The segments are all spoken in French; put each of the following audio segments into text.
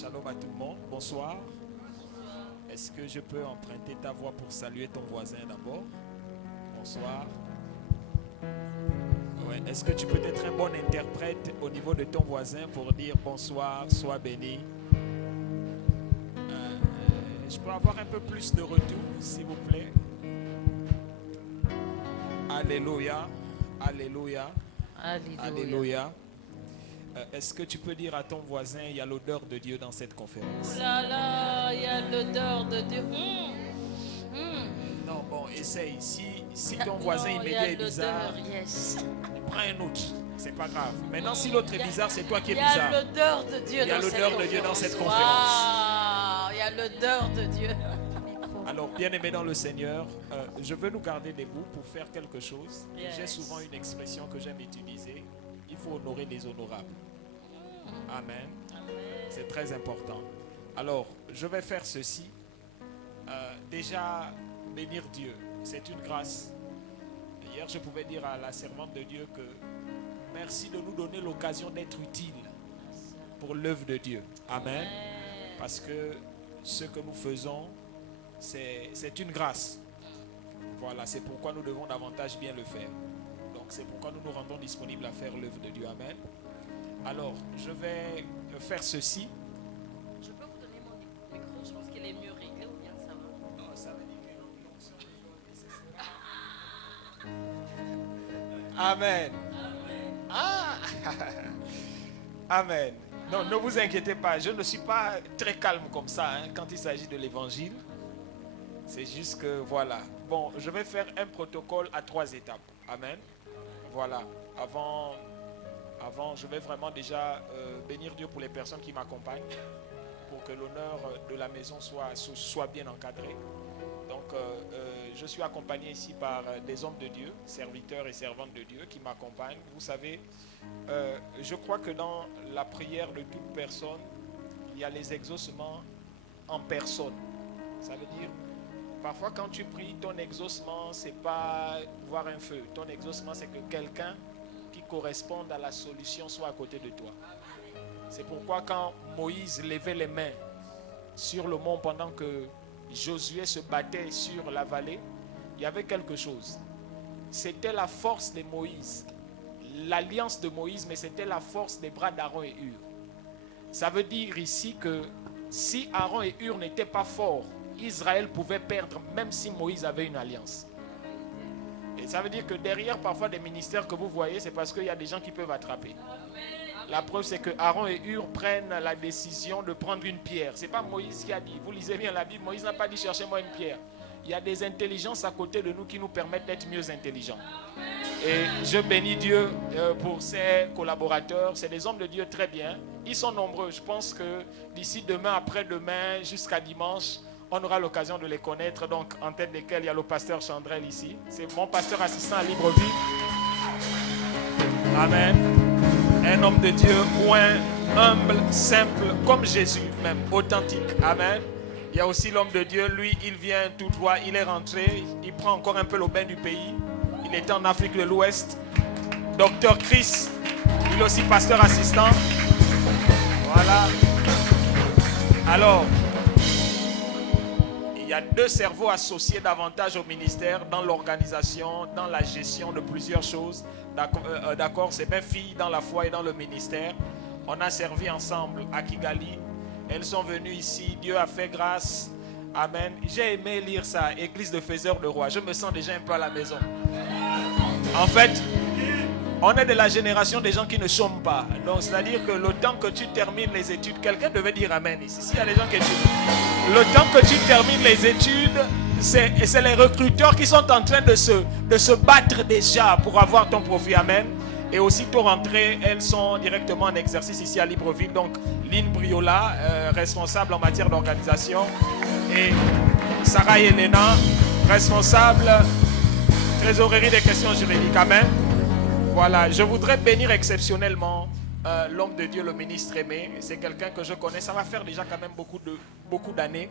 Shalom à tout le monde, bonsoir. Est-ce que je peux emprunter ta voix pour saluer ton voisin d'abord? Bonsoir. Ouais. Est-ce que tu peux être un bon interprète au niveau de ton voisin pour dire bonsoir, sois béni? Je peux avoir un peu plus de retour, s'il vous plaît? Alléluia, alléluia, Alléluia. alléluia. Est-ce que tu peux dire à ton voisin, il y a l'odeur de Dieu dans cette conférence? Oh là là, il y a l'odeur de Dieu. Non, bon, essaye. Si ton voisin immédiat est bizarre, yes. prends un autre. C'est pas grave. Maintenant, si l'autre est bizarre, c'est toi qui es Il y a bizarre. l'odeur de Dieu Il y a l'odeur de Dieu dans cette conférence. Waouh, il y a l'odeur de Dieu. Alors, bien-aimés dans le Seigneur, je veux nous garder debout pour faire quelque chose. Yes. J'ai souvent une expression que j'aime utiliser. Il faut honorer les honorables. Amen. C'est très important. Alors, je vais faire ceci. Déjà, bénir Dieu, c'est une grâce. Hier, je pouvais dire à la servante de Dieu que merci de nous donner l'occasion d'être utile pour l'œuvre de Dieu. Amen. Parce que ce que nous faisons, c'est une grâce. Voilà, c'est pourquoi nous devons davantage bien le faire. Donc, c'est pourquoi nous nous rendons disponibles à faire l'œuvre de Dieu. Amen. Alors, je vais faire ceci. Je peux vous donner mon micro, je pense qu'il est mieux réglé ou bien ça va? Non, ça veut dire que l'onction de Dieu est nécessaire. Amen. Ah. Amen. Non, ne vous inquiétez pas, je ne suis pas très calme comme ça quand il s'agit de l'évangile. C'est juste que voilà. Bon, je vais faire un protocole à 3 étapes. Amen. Voilà. Avant, je vais vraiment déjà bénir Dieu pour les personnes qui m'accompagnent, pour que l'honneur de la maison soit bien encadré. Donc, je suis accompagné ici par des hommes de Dieu, serviteurs et servantes de Dieu qui m'accompagnent. Vous savez, je crois que dans la prière de toute personne, il y a les exaucements en personne. Ça veut dire, parfois quand tu pries, ton exaucement, c'est pas voir un feu. Ton exaucement, c'est que quelqu'un qui corresponde à la solution soit à côté de toi. C'est pourquoi quand Moïse levait les mains sur le mont pendant que Josué se battait sur la vallée, il y avait quelque chose. C'était la force de Moïse, l'alliance de Moïse, mais c'était la force des bras d'Aaron et Hur. Ça veut dire ici que si Aaron et Hur n'étaient pas forts, Israël pouvait perdre même si Moïse avait une alliance. Et ça veut dire que derrière parfois des ministères que vous voyez, c'est parce qu'il y a des gens qui peuvent attraper. La preuve, c'est que Aaron et Hur prennent la décision de prendre une pierre. Ce n'est pas Moïse qui a dit. Vous lisez bien la Bible, Moïse n'a pas dit cherchez-moi une pierre. Il y a des intelligences à côté de nous qui nous permettent d'être mieux intelligents. Et je bénis Dieu pour ses collaborateurs. C'est des hommes de Dieu très bien. Ils sont nombreux. Je pense que d'ici demain, après-demain, jusqu'à dimanche, on aura l'occasion de les connaître. Donc, en tête desquels il y a le pasteur Chandrel ici. C'est mon pasteur assistant à Libreville. Amen. Un homme de Dieu, loin, humble, simple, comme Jésus même, authentique. Amen. Il y a aussi l'homme de Dieu, lui, il vient tout droit, il est rentré, il prend encore un peu le bain du pays. Il était en Afrique de l'Ouest. Docteur Chris, il est aussi pasteur assistant. Voilà. Alors, il y a 2 cerveaux associés davantage au ministère, dans l'organisation, dans la gestion de plusieurs choses. D'accord, c'est mes filles dans la foi et dans le ministère. On a servi ensemble à Kigali. Elles sont venues ici. Dieu a fait grâce. Amen. J'ai aimé lire ça, Église de faiseurs de rois. Je me sens déjà un peu à la maison. En fait, on est de la génération des gens qui ne chôment pas. Donc, c'est-à-dire que le temps que tu termines les études, quelqu'un devait dire Amen ici. S'il y a des gens qui étudient. Le temps que tu termines les études, c'est les recruteurs qui sont en train de se battre déjà pour avoir ton profit. Amen. Et aussitôt rentrées, elles sont directement en exercice ici à Libreville. Donc, Lynn Briola, responsable en matière d'organisation. Et Sarah Elena, responsable trésorerie des questions juridiques. Amen. Voilà, je voudrais bénir exceptionnellement l'homme de Dieu, le ministre Aimé. C'est quelqu'un que je connais. Ça va faire déjà quand même beaucoup d'années.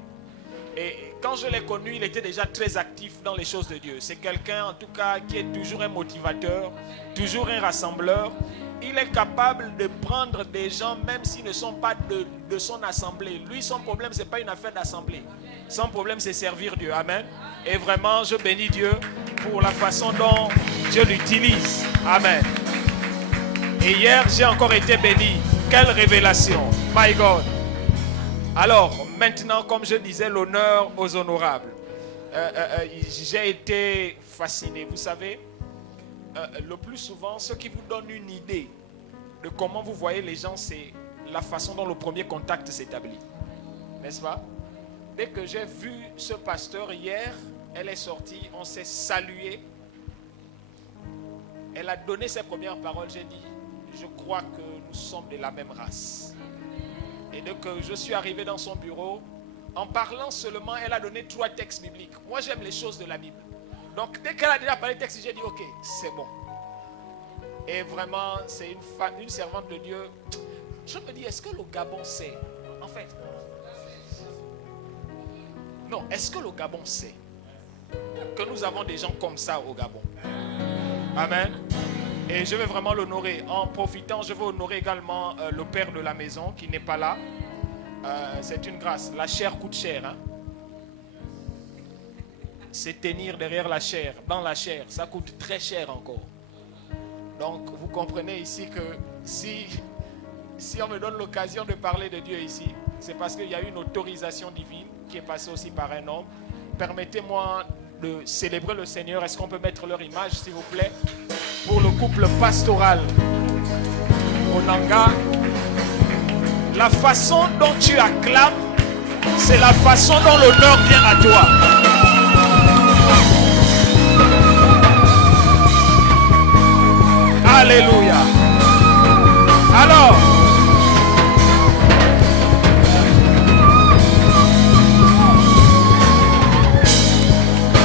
Et quand je l'ai connu, il était déjà très actif dans les choses de Dieu. C'est quelqu'un, en tout cas, qui est toujours un motivateur, toujours un rassembleur. il est capable de prendre des gens même s'ils ne sont pas de son assemblée. Lui, son problème, ce n'est pas une affaire d'assemblée. Son problème, c'est servir Dieu. Amen. Et vraiment, je bénis Dieu pour la façon dont Dieu l'utilise. Amen. Et hier, j'ai encore été béni. Quelle révélation. My God. Alors, maintenant, comme je disais, l'honneur aux honorables. J'ai été fasciné. Vous savez, le plus souvent, ce qui vous donne une idée de comment vous voyez les gens, c'est la façon dont le premier contact s'établit. N'est-ce pas? Dès que j'ai vu ce pasteur hier, elle est sortie, on s'est salué. Elle a donné ses premières paroles. J'ai dit, je crois que nous sommes de la même race. Et dès que je suis arrivé dans son bureau, en parlant seulement, elle a donné 3 textes bibliques. Moi, j'aime les choses de la Bible. Donc, dès qu'elle a déjà parlé de texte, j'ai dit, ok, c'est bon. Et vraiment, c'est une servante de Dieu. Je me dis, est-ce que le Gabon sait? En fait, non, est-ce que le Gabon sait que nous avons des gens comme ça au Gabon? Amen. Et je vais vraiment l'honorer. En profitant, je vais honorer également le père de la maison qui n'est pas là. C'est une grâce. La chair coûte cher. Hein? C'est tenir derrière la chair, dans la chair, ça coûte très cher encore. Donc, vous comprenez ici que si on me donne l'occasion de parler de Dieu ici, c'est parce qu'il y a une autorisation divine qui est passée aussi par un homme. Permettez-moi de célébrer le Seigneur. Est-ce qu'on peut mettre leur image, s'il vous plaît, pour le couple pastoral Onanga? La façon dont tu acclames, c'est la façon dont l'honneur vient à toi. Alléluia. Alors,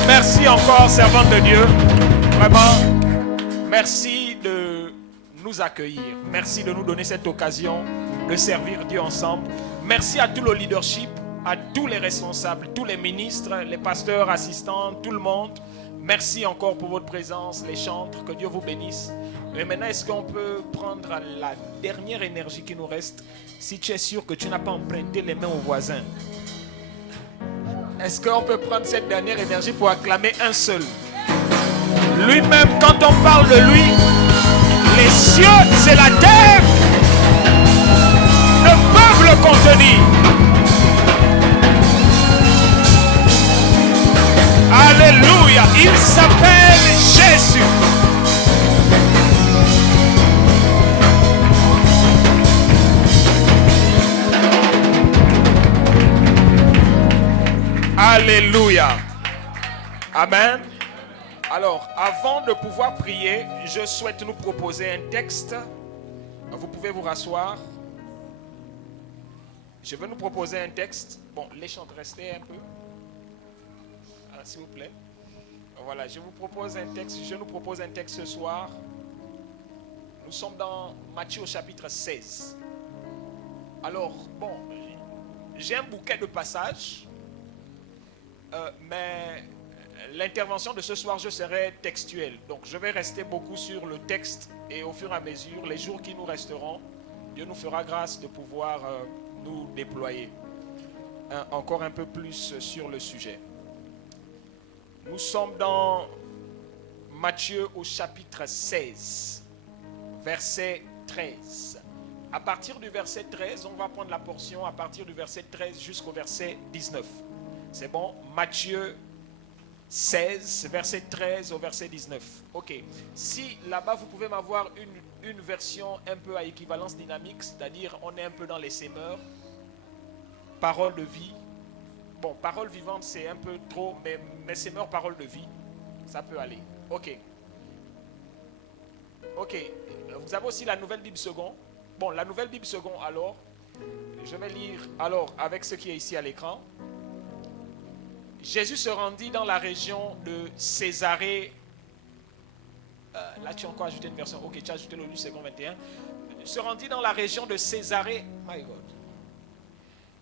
merci encore, servante de Dieu. Vraiment, merci de nous accueillir. Merci de nous donner cette occasion de servir Dieu ensemble. Merci à tout le leadership, à tous les responsables, tous les ministres, les pasteurs, assistants, tout le monde. Merci encore pour votre présence, les chantres. Que Dieu vous bénisse. Et maintenant, est-ce qu'on peut prendre la dernière énergie qui nous reste, si tu es sûr que tu n'as pas emprunté les mains aux voisins? Est-ce qu'on peut prendre cette dernière énergie pour acclamer un seul? Lui-même, quand on parle de lui, les cieux et la terre ne peuvent le contenir. Alléluia, il s'appelle Jésus. Alléluia. Amen. Alors, avant de pouvoir prier, je souhaite nous proposer un texte. Vous pouvez vous rasseoir. Je vais nous proposer un texte. Bon, les chantres, restez un peu. S'il vous plaît. Voilà, je nous propose un texte ce soir. Nous sommes dans Matthieu au chapitre 16. Alors, bon, j'ai un bouquet de passages. Mais l'intervention de ce soir, je serai textuelle. Donc, je vais rester beaucoup sur le texte et au fur et à mesure, les jours qui nous resteront, Dieu nous fera grâce de pouvoir nous déployer encore un peu plus sur le sujet. Nous sommes dans Matthieu au chapitre 16, verset 13. À partir du verset 13, on va prendre la portion à partir du verset 13 jusqu'au verset 19. C'est bon? Matthieu 16, verset 13 au verset 19. Ok. Si là-bas, vous pouvez m'avoir une version un peu à équivalence dynamique, c'est-à-dire on est un peu dans les semeurs. Parole de vie. Bon, parole vivante, c'est un peu trop, mais semeurs, parole de vie, ça peut aller. Ok. Ok. Vous avez aussi la Nouvelle Bible Second. Bon, la Nouvelle Bible Second, alors, je vais lire alors avec ce qui est ici à l'écran. Jésus se rendit dans la région de Césarée. Là, tu as encore ajouté une version. Ok, tu as ajouté le second 21. Se rendit dans la région de Césarée. My God.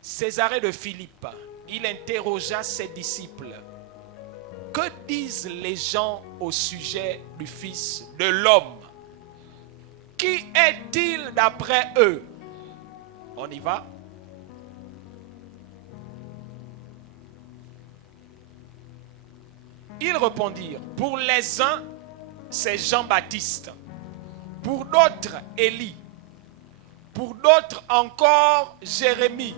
Césarée de Philippe. Il interrogea ses disciples. Que disent les gens au sujet du Fils de l'homme? qui est-il d'après eux? On y va? Ils répondirent, pour les uns, c'est Jean-Baptiste, pour d'autres, Élie, pour d'autres encore, Jérémie,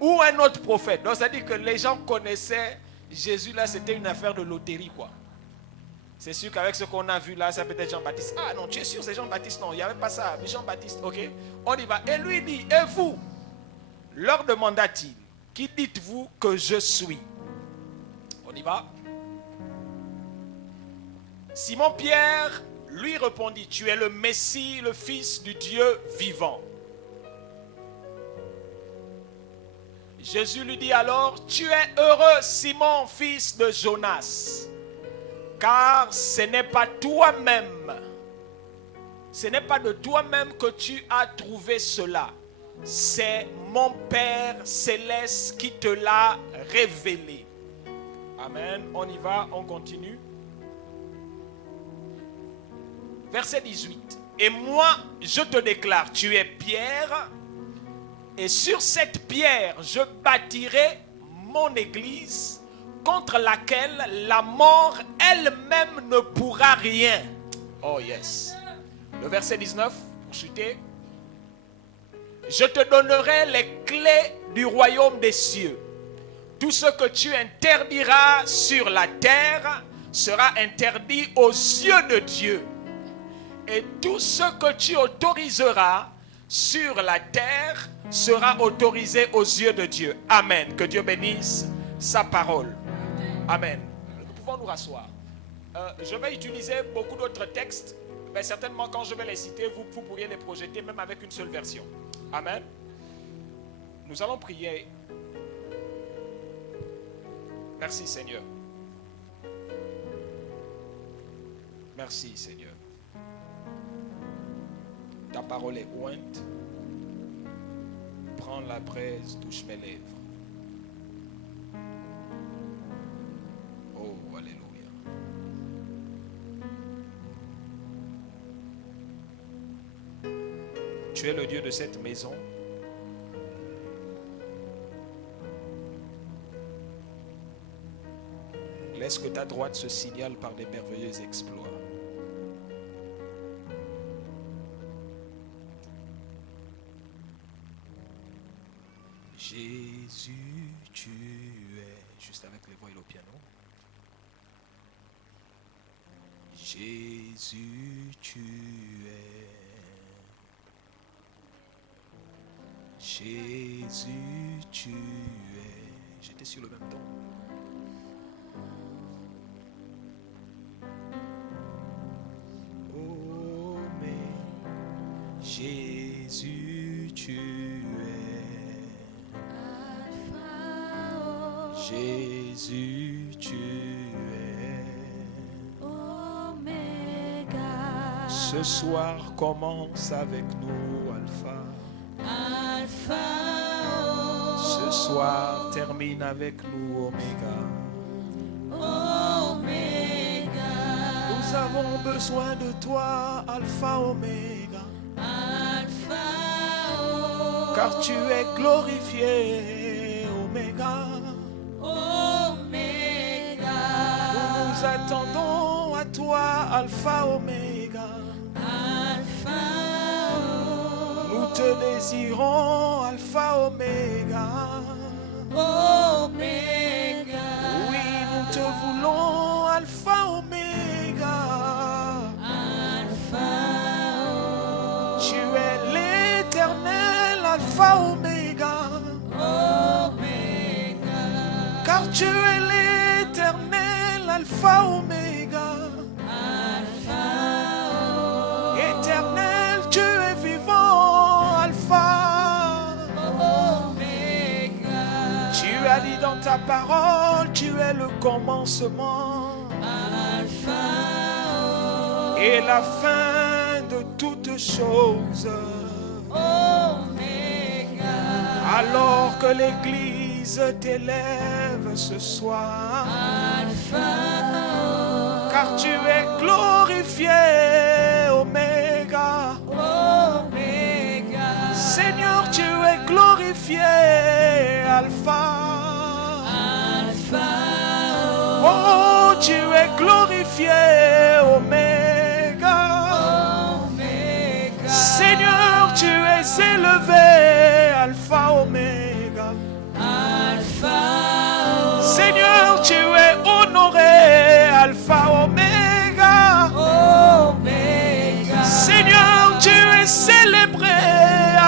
ou un autre prophète. Donc, ça dit que les gens connaissaient Jésus, là, c'était une affaire de loterie, quoi. C'est sûr qu'avec ce qu'on a vu là, ça peut être Jean-Baptiste. Ah non, tu es sûr, c'est Jean-Baptiste? Non, il n'y avait pas ça, mais Jean-Baptiste, ok. On y va. Et lui dit, et vous? Leur demanda-t-il, qui dites-vous que je suis? On y va. Simon-Pierre lui répondit, tu es le Messie, le Fils du Dieu vivant. Jésus lui dit alors, tu es heureux, Simon, fils de Jonas, car ce n'est pas toi-même, ce n'est pas de toi-même que tu as trouvé cela, c'est mon Père céleste qui te l'a révélé. Amen. On y va, on continue. Verset 18. Et moi, je te déclare, tu es Pierre, et sur cette pierre, je bâtirai mon église, contre laquelle la mort elle-même ne pourra rien. Oh yes. Le verset 19, pour chuter. Je te donnerai les clés du royaume des cieux. Tout ce que tu interdiras sur la terre sera interdit aux yeux de Dieu. Et tout ce que tu autoriseras sur la terre sera autorisé aux yeux de Dieu. Amen. Que Dieu bénisse sa parole. Amen. Nous pouvons nous rasseoir. Je vais utiliser beaucoup d'autres textes, mais certainement quand je vais les citer, vous pourriez les projeter même avec une seule version. Amen. Nous allons prier. Merci Seigneur. Merci Seigneur. Ta parole est ointe. Prends la braise, touche mes lèvres. Oh, alléluia. Tu es le Dieu de cette maison. Laisse que ta droite se signale par des merveilleux exploits. Jésus, tu es, juste avec les voix et le piano. Jésus, tu es. Jésus, tu es. J'étais sur le même ton. Oh, mais Jésus, tu es. Jésus, tu es. Oméga. Ce soir commence avec nous, Alpha. Alpha. Ce soir termine avec nous, Oméga. Oméga. Nous avons besoin de toi, Alpha, Oméga. Alpha. Car tu es glorifié, Oméga. Oméga. Nous nous attendons à toi, Alpha, Oméga. Alpha. Nous te désirons, Alpha, Oméga. Oméga. Oui, nous te voulons, Alpha, Oméga. Alpha. Tu es l'éternel, Alpha, Oméga. Oméga. Car tu es l'éternel, Alpha, Oméga. Alpha. Éternel, tu es vivant, Alpha. Oméga. Tu as dit dans ta parole, tu es le commencement Alpha. et la fin de toutes choses. Oméga. Alors que l'Église t'élève ce soir, Alpha. car tu es glorifié, Oméga. glorifié, Alpha. Alpha, Oh, tu es glorifié, Oméga. Omega. Seigneur, tu es élevé, Alpha, Oméga. Alpha, Seigneur, tu es honoré, Alpha, Oméga. Omega. Seigneur, tu es célébré,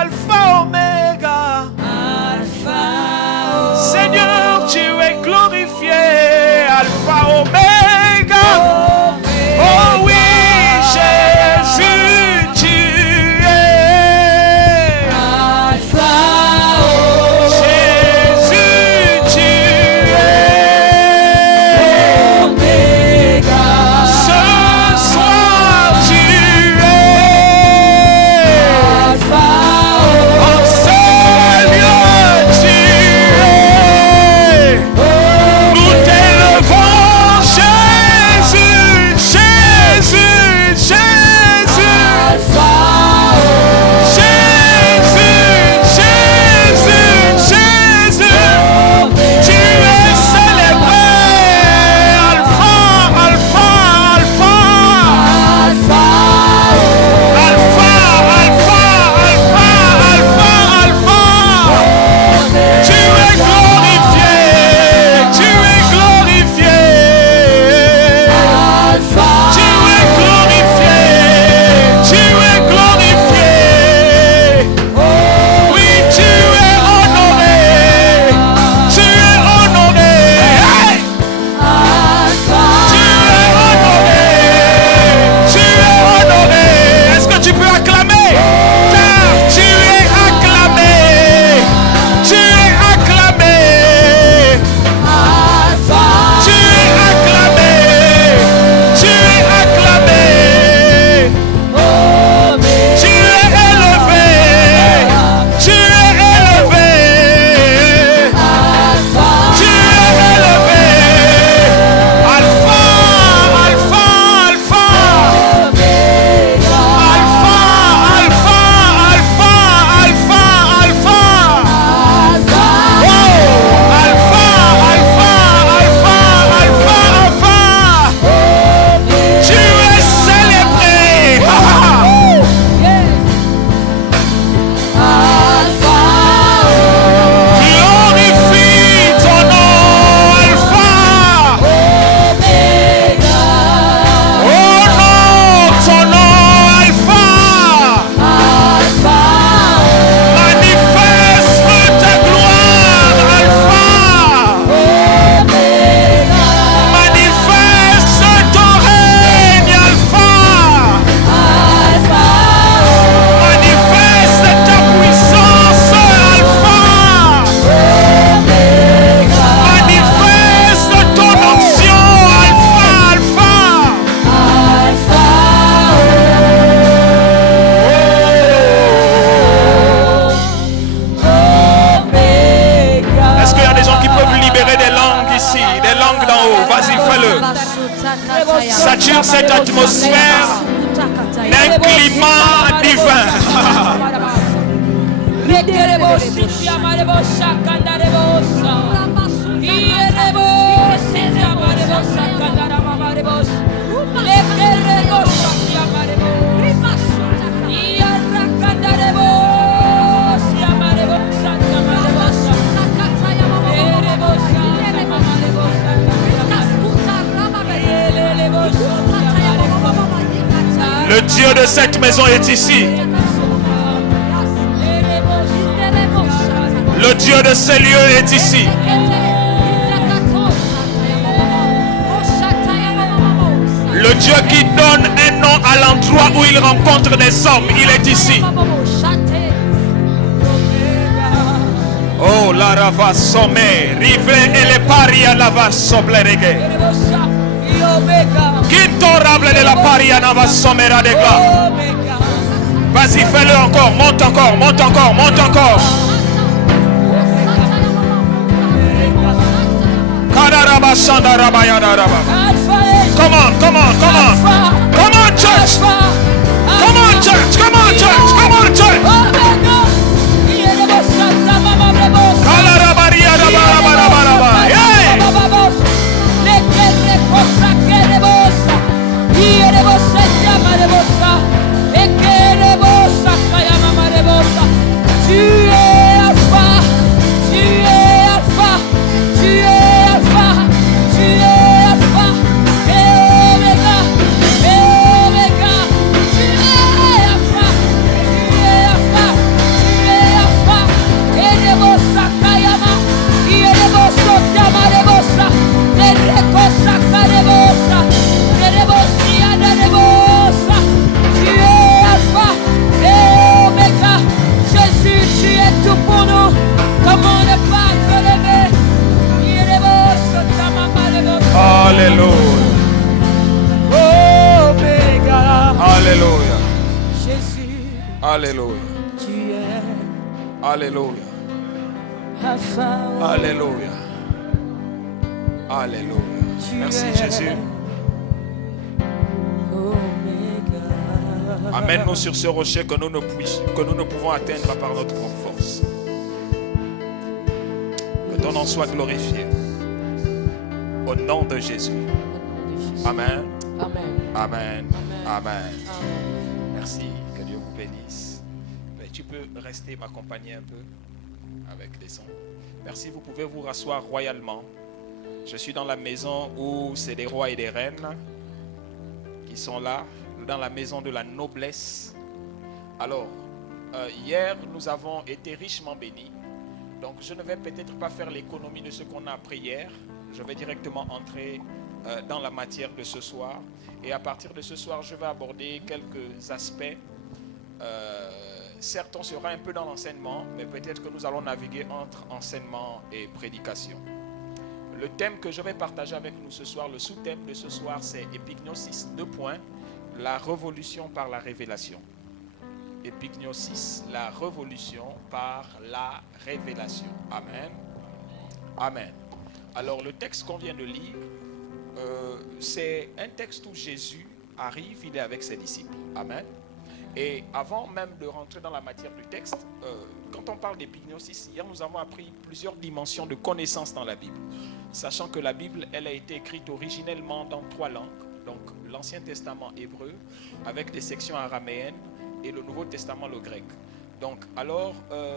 Alpha, Oméga. Alpha, Seigneur, tu es glorifié, Alpha, Oméga. Oh oui, Jésus, tu es. Alpha, Jésus, tu es. Omega. Ce soir, tu es. Alpha, En ce lieu, tu es. Nous t'élevons, Jésus, Jésus, Jésus. Alpha, Jésus, Jésus, Jésus. Tu es célébré, Alpha, Alpha, Alpha. Alpha, Alpha, Alpha, Alpha, Alpha, Alpha. Tu es glorifié, tu es glorifié. Alpha, Tu es glorifié, tu es glorifié. Oui, tu es honoré, tu es honoré. Hey! Alpha, Tu es honoré, tu es honoré. Est-ce que tu peux acclamer? Car tu es acclamé, tu es acclamé, Alpha, tu es acclamé, tu es acclamé. Omega. Tu es élevé, tu es élevé, Alpha, tu es élevé. Alpha, Alpha, Alpha. Omega. Alpha, Alpha, Alpha, Alpha, Alpha. Alpha, Oh, Alpha, Alpha, Alpha, Alpha, Alpha. Tu es célébré. Ha, ha, ha. Alpha, Glorifie ton nom, Alpha. Omega. Honore ton nom, Alpha. Alpha, Manifeste ta gloire, Alpha. Omega. Manifeste ton règne, Alpha. Alpha, Manifeste ta puissance, Alpha. Omega. Manifeste ton onction, Alpha, Alpha. Alpha, Omega. Est-ce qu'il y a des gens qui peuvent libérer des langues ici, des langues d'en haut? Vas-y, fais-le. Sature cette atmosphère d'un climat divin. Le Dieu de cette maison est ici. Le Dieu de ces lieux est ici. Le Dieu qui donne un nom à l'endroit où il rencontre des hommes, il est ici. Oh, la rava somme, rive et les paria lava soblerege. Quinto rable de la paria nava somera de gla. Vas-y, fais-le encore, monte encore, monte encore, monte encore. Kadaraba sandaraba yadaraba. Come on, come on, come on. Come on, church. Come on, church. Come on, church. Come on, church. Alléluia. Tu es Alléluia. Alpha. Alléluia. Alléluia. Tu Merci es Jésus. Omega. Amène-nous sur ce rocher que nous ne pouvons atteindre par notre propre force. Que ton nom soit glorifié. Au nom de Jésus. Au nom de Jésus. Amen. Amen. Amen. Amen. Amen. Merci. Que Dieu vous bénisse. Mais tu peux rester m'accompagner un peu avec les sons. Merci. Vous pouvez vous rasseoir royalement. Je suis dans la maison où c'est des rois et des reines qui sont là, dans la maison de la noblesse. Alors, hier, nous avons été richement bénis. Donc, je ne vais peut-être pas faire l'économie de ce qu'on a appris hier. Je vais directement entrer dans la matière de ce soir. Et à partir de ce soir, je vais aborder quelques aspects. Certes, on sera un peu dans l'enseignement, mais peut-être que nous allons naviguer entre enseignement et prédication. Le thème que je vais partager avec nous ce soir, le sous-thème de ce soir, c'est Epignosis, 2 points, la révolution par la révélation. Epignosis, la révolution par la révélation. Amen. Amen. Alors le texte qu'on vient de lire, c'est un texte où Jésus arrive, il est avec ses disciples. Amen. Et avant même de rentrer dans la matière du texte, quand on parle d'épignosis, hier nous avons appris plusieurs dimensions de connaissance dans la Bible. Sachant que la Bible, elle a été écrite originellement dans 3 langues. Donc l'Ancien Testament hébreu avec des sections araméennes et le Nouveau Testament le grec. Donc alors,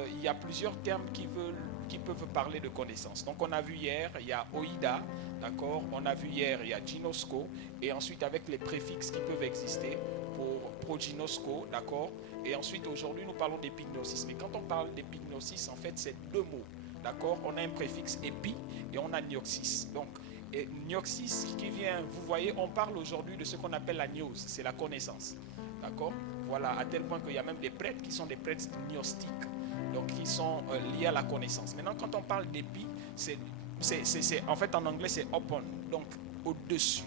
il y a plusieurs termes qui peuvent parler de connaissance. Donc on a vu hier, il y a oïda, d'accord. On a vu hier, il y a ginosko. Et ensuite avec les préfixes qui peuvent exister pour proginosko, d'accord. Et ensuite aujourd'hui nous parlons d'épignosis. Mais quand on parle d'épignosis, en fait c'est 2 mots. D'accord, on a un préfixe épi et on a gnoxis. Donc, gnoxis qui vient, vous voyez, on parle aujourd'hui de ce qu'on appelle la gnose, c'est la connaissance. D'accord, voilà, à tel point qu'il y a même des prêtres qui sont des prêtres gnostiques, donc qui sont liés à la connaissance. Maintenant, quand on parle d'épi, c'est en fait en anglais c'est upon, donc au-dessus,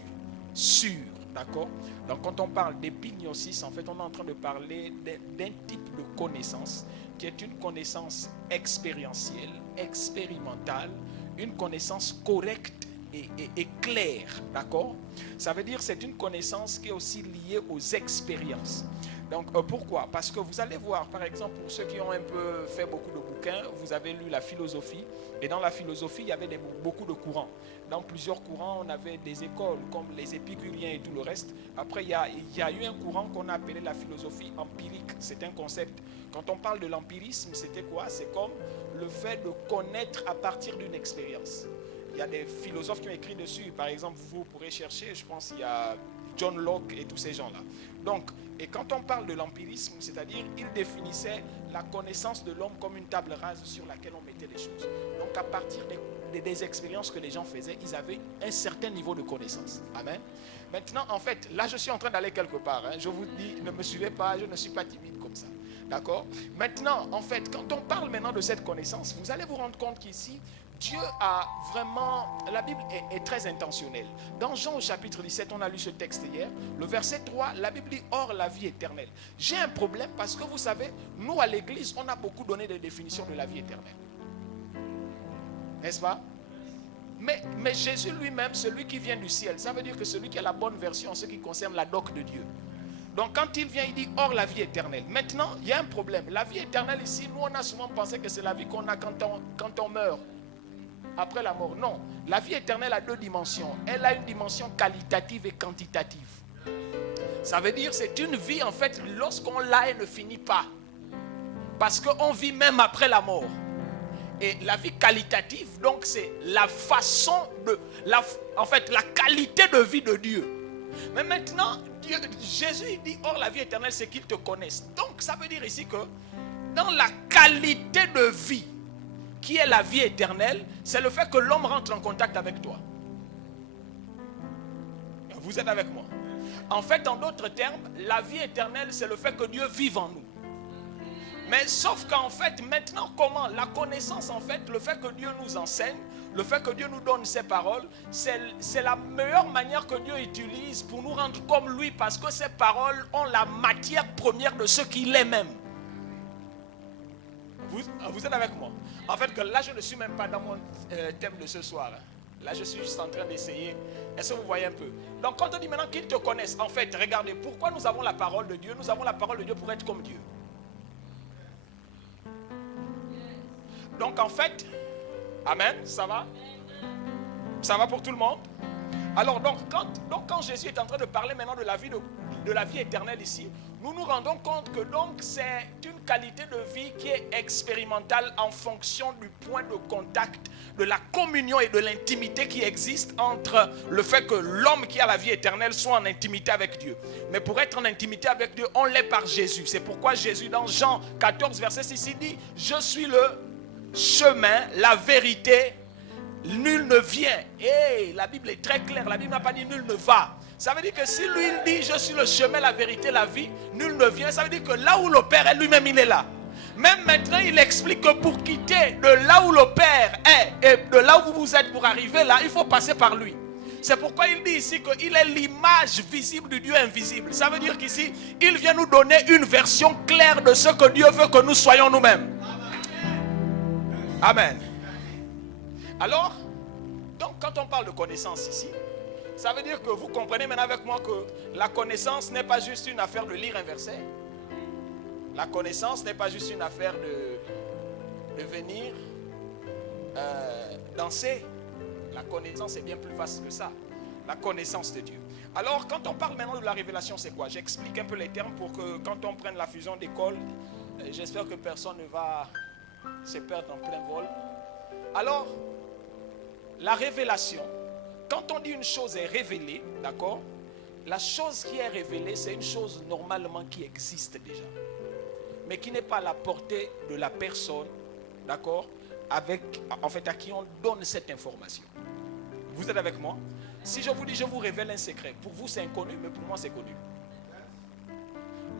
sur, d'accord. Donc, quand on parle d'épignosis, en fait, on est en train de parler d'un type de connaissance qui est une connaissance expérientielle, expérimentale, une connaissance correcte et claire, d'accord? Ça veut dire que c'est une connaissance qui est aussi liée aux expériences. Donc pourquoi? Parce que vous allez voir, par exemple, pour ceux qui ont un peu fait beaucoup de bouquins, vous avez lu la philosophie, et dans la philosophie, il y avait beaucoup de courants. Dans plusieurs courants, on avait des écoles comme les épicuriens et tout le reste. Après, il y a eu un courant qu'on a appelé la philosophie empirique. C'est un concept. Quand on parle de l'empirisme, c'était quoi? C'est comme le fait de connaître à partir d'une expérience. Il y a des philosophes qui ont écrit dessus. Par exemple, vous pourrez chercher, je pense qu'il y a John Locke et tous ces gens-là. Donc, et quand on parle de l'empirisme, c'est-à-dire, il définissait la connaissance de l'homme comme une table rase sur laquelle on mettait les choses. Donc, à partir des expériences que les gens faisaient, ils avaient un certain niveau de connaissance. Amen. Maintenant, en fait, là, je suis en train d'aller quelque part. Je vous dis, ne me suivez pas, je ne suis pas timide comme ça. D'accord? Maintenant, en fait, quand on parle maintenant de cette connaissance, vous allez vous rendre compte qu'ici, Dieu a vraiment... La Bible est très intentionnelle. Dans Jean au chapitre 17, on a lu ce texte hier. Le verset 3, la Bible dit « Or la vie éternelle ». J'ai un problème parce que vous savez, nous à l'église, on a beaucoup donné des définitions de la vie éternelle. N'est-ce pas? Mais Jésus lui-même, celui qui vient du ciel, ça veut dire que celui qui a la bonne version en ce qui concerne la doc de Dieu. Donc quand il vient, il dit « Or la vie éternelle ». Maintenant, il y a un problème. La vie éternelle ici, nous on a souvent pensé que c'est la vie qu'on a quand on meurt. Après la mort. Non, la vie éternelle a 2 dimensions. Elle a une dimension qualitative et quantitative. Ça veut dire c'est une vie en fait lorsqu'on l'a, elle ne finit pas. Parce qu'on vit même après la mort. Et la vie qualitative, donc c'est la façon de... en fait, la qualité de vie de Dieu. Mais maintenant, Jésus il dit, or la vie éternelle c'est qu'ils te connaissent. Donc ça veut dire ici que dans la qualité de vie, qui est la vie éternelle, c'est le fait que l'homme rentre en contact avec toi. Vous êtes avec moi? En fait, en d'autres termes, la vie éternelle, c'est le fait que Dieu vive en nous. Mais sauf qu'en fait, maintenant, comment? La connaissance, en fait, le fait que Dieu nous enseigne, le fait que Dieu nous donne ses paroles, c'est la meilleure manière que Dieu utilise pour nous rendre comme lui, parce que ses paroles ont la matière première de ce qu'il est même. Vous êtes avec moi? En fait, que là, je ne suis même pas dans mon thème de ce soir. Hein. Là, je suis juste en train d'essayer. Est-ce que vous voyez un peu? Donc, quand on dit maintenant qu'ils te connaissent, en fait, regardez, pourquoi nous avons la parole de Dieu? Nous avons la parole de Dieu pour être comme Dieu. Donc, en fait, amen, ça va? Ça va pour tout le monde? Alors, donc, quand Jésus est en train de parler maintenant de la vie éternelle ici, nous nous rendons compte que donc c'est une qualité de vie qui est expérimentale en fonction du point de contact, de la communion et de l'intimité qui existe entre le fait que l'homme qui a la vie éternelle soit en intimité avec Dieu. Mais pour être en intimité avec Dieu, on l'est par Jésus. C'est pourquoi Jésus dans Jean 14 verset 6 il dit « Je suis le chemin, la vérité, nul ne vient. » Et la Bible est très claire, la Bible n'a pas dit « nul ne va ». Ça veut dire que si lui il dit je suis le chemin, la vérité, la vie, nul ne vient. Ça veut dire que là où le Père est lui-même, il est là. Même maintenant, il explique que pour quitter de là où le Père est et de là où vous êtes pour arriver là, il faut passer par lui. C'est pourquoi il dit ici qu'il est l'image visible du Dieu invisible. Ça veut dire qu'ici, il vient nous donner une version claire de ce que Dieu veut que nous soyons nous-mêmes. Amen. Alors, donc quand on parle de connaissance ici, ça veut dire que vous comprenez maintenant avec moi que la connaissance n'est pas juste une affaire de lire un verset. La connaissance n'est pas juste une affaire de venir danser. La connaissance est bien plus vaste que ça. La connaissance de Dieu. Alors, quand on parle maintenant de la révélation, c'est quoi? J'explique un peu les termes pour que quand on prenne la fusion d'école, j'espère que personne ne va se perdre en plein vol. Alors, la révélation, quand on dit une chose est révélée, d'accord? La chose qui est révélée, c'est une chose normalement qui existe déjà, mais qui n'est pas à la portée de la personne, d'accord? En fait, à qui on donne cette information. Vous êtes avec moi? Si je vous dis, je vous révèle un secret, pour vous c'est inconnu, mais pour moi c'est connu.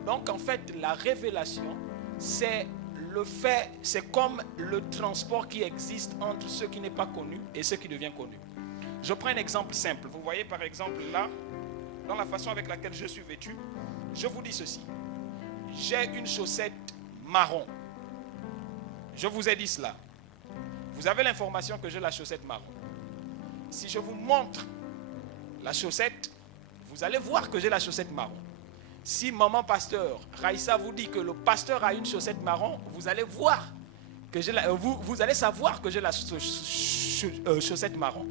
Donc en fait, la révélation, c'est le fait, c'est comme le transport qui existe entre ce qui n'est pas connu et ce qui devient connu. Je prends un exemple simple. Vous voyez par exemple là, dans la façon avec laquelle je suis vêtu, je vous dis ceci. J'ai une chaussette marron. Je vous ai dit cela. Vous avez l'information que j'ai la chaussette marron. Si je vous montre la chaussette, vous allez voir que j'ai la chaussette marron. Si maman pasteur, Raïssa vous dit que le pasteur a une chaussette marron, vous allez voir que vous allez savoir que j'ai la chaussette marron.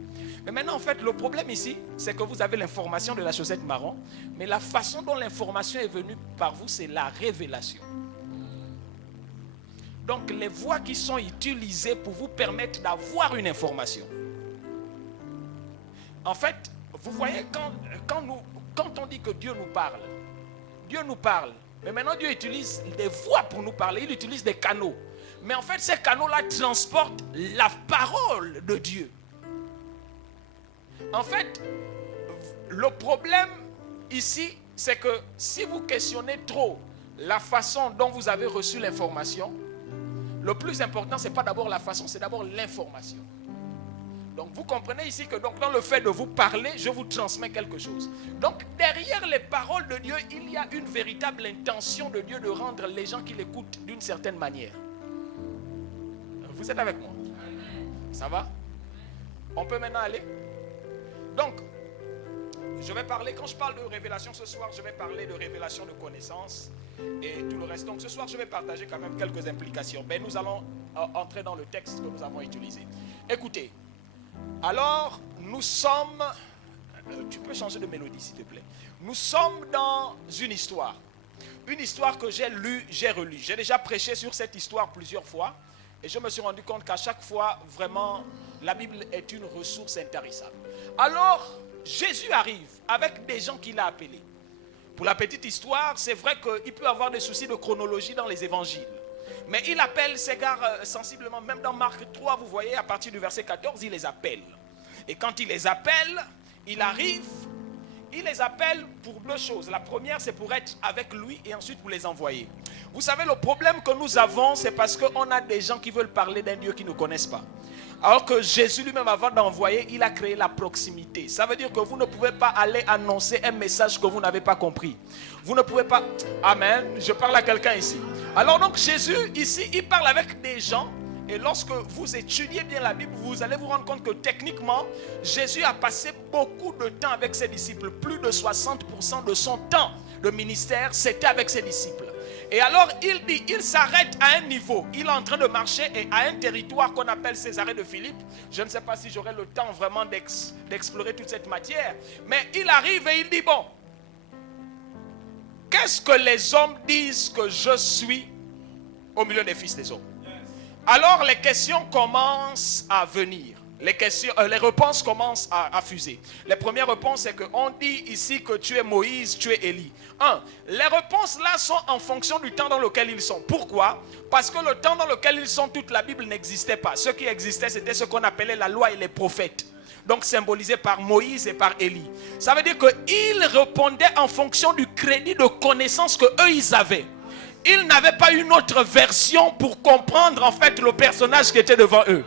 Mais maintenant, en fait, le problème ici, c'est que vous avez l'information de la chaussette marron, mais la façon dont l'information est venue par vous, c'est la révélation. Donc, les voies qui sont utilisées pour vous permettre d'avoir une information. En fait, vous voyez, quand on dit que Dieu nous parle, mais maintenant Dieu utilise des voies pour nous parler, il utilise des canaux. Mais en fait, ces canaux-là transportent la parole de Dieu. En fait, le problème ici, c'est que si vous questionnez trop la façon dont vous avez reçu l'information, le plus important, ce n'est pas d'abord la façon, c'est d'abord l'information. Donc vous comprenez ici que donc, dans le fait de vous parler, je vous transmets quelque chose. Donc derrière les paroles de Dieu, il y a une véritable intention de Dieu de rendre les gens qui l'écoutent d'une certaine manière. Vous êtes avec moi? Ça va? On peut maintenant aller? Donc, je vais parler, quand je parle de révélation ce soir, je vais parler de révélation de connaissance et tout le reste. Donc ce soir, je vais partager quand même quelques implications. Mais nous allons entrer dans le texte que nous avons utilisé. Écoutez, alors nous sommes, tu peux changer de mélodie s'il te plaît. Nous sommes dans une histoire que j'ai lue, j'ai relue. J'ai déjà prêché sur cette histoire plusieurs fois et je me suis rendu compte qu'à chaque fois, vraiment, la Bible est une ressource intarissable. Alors, Jésus arrive avec des gens qu'il a appelés. Pour la petite histoire, c'est vrai qu'il peut y avoir des soucis de chronologie dans les évangiles. Mais il appelle ces gars sensiblement, même dans Marc 3, vous voyez, à partir du verset 14, il les appelle. Et quand il les appelle, il arrive, il les appelle pour deux choses. La première, c'est pour être avec lui et ensuite pour les envoyer. Vous savez, le problème que nous avons, c'est parce qu'on a des gens qui veulent parler d'un Dieu qu'ils ne connaissent pas. Alors que Jésus lui-même, avant d'envoyer, il a créé la proximité. Ça veut dire que vous ne pouvez pas aller annoncer un message que vous n'avez pas compris. Vous ne pouvez pas... Amen. Je parle à quelqu'un ici. Alors donc Jésus, ici, il parle avec des gens. Et lorsque vous étudiez bien la Bible, vous allez vous rendre compte que techniquement, Jésus a passé beaucoup de temps avec ses disciples. Plus de 60% de son temps de ministère, c'était avec ses disciples. Et alors il dit, il s'arrête à un niveau. Il est en train de marcher et à un territoire qu'on appelle Césarée de Philippe. Je ne sais pas si j'aurai le temps vraiment d'explorer toute cette matière. Mais il arrive et il dit, bon, qu'est-ce que les hommes disent que je suis au milieu des fils des hommes? Alors les questions commencent à venir. Les réponses commencent à fuser. Les premières réponses, c'est qu'on dit ici que tu es Moïse, tu es Élie. Les réponses là sont en fonction du temps dans lequel ils sont. Pourquoi? Parce que le temps dans lequel ils sont, toute la Bible n'existait pas. Ce qui existait, c'était ce qu'on appelait la loi et les prophètes. Donc symbolisé par Moïse et par Élie. Ça veut dire qu'ils répondaient en fonction du crédit de connaissance que eux ils avaient. Ils n'avaient pas une autre version pour comprendre en fait le personnage qui était devant eux.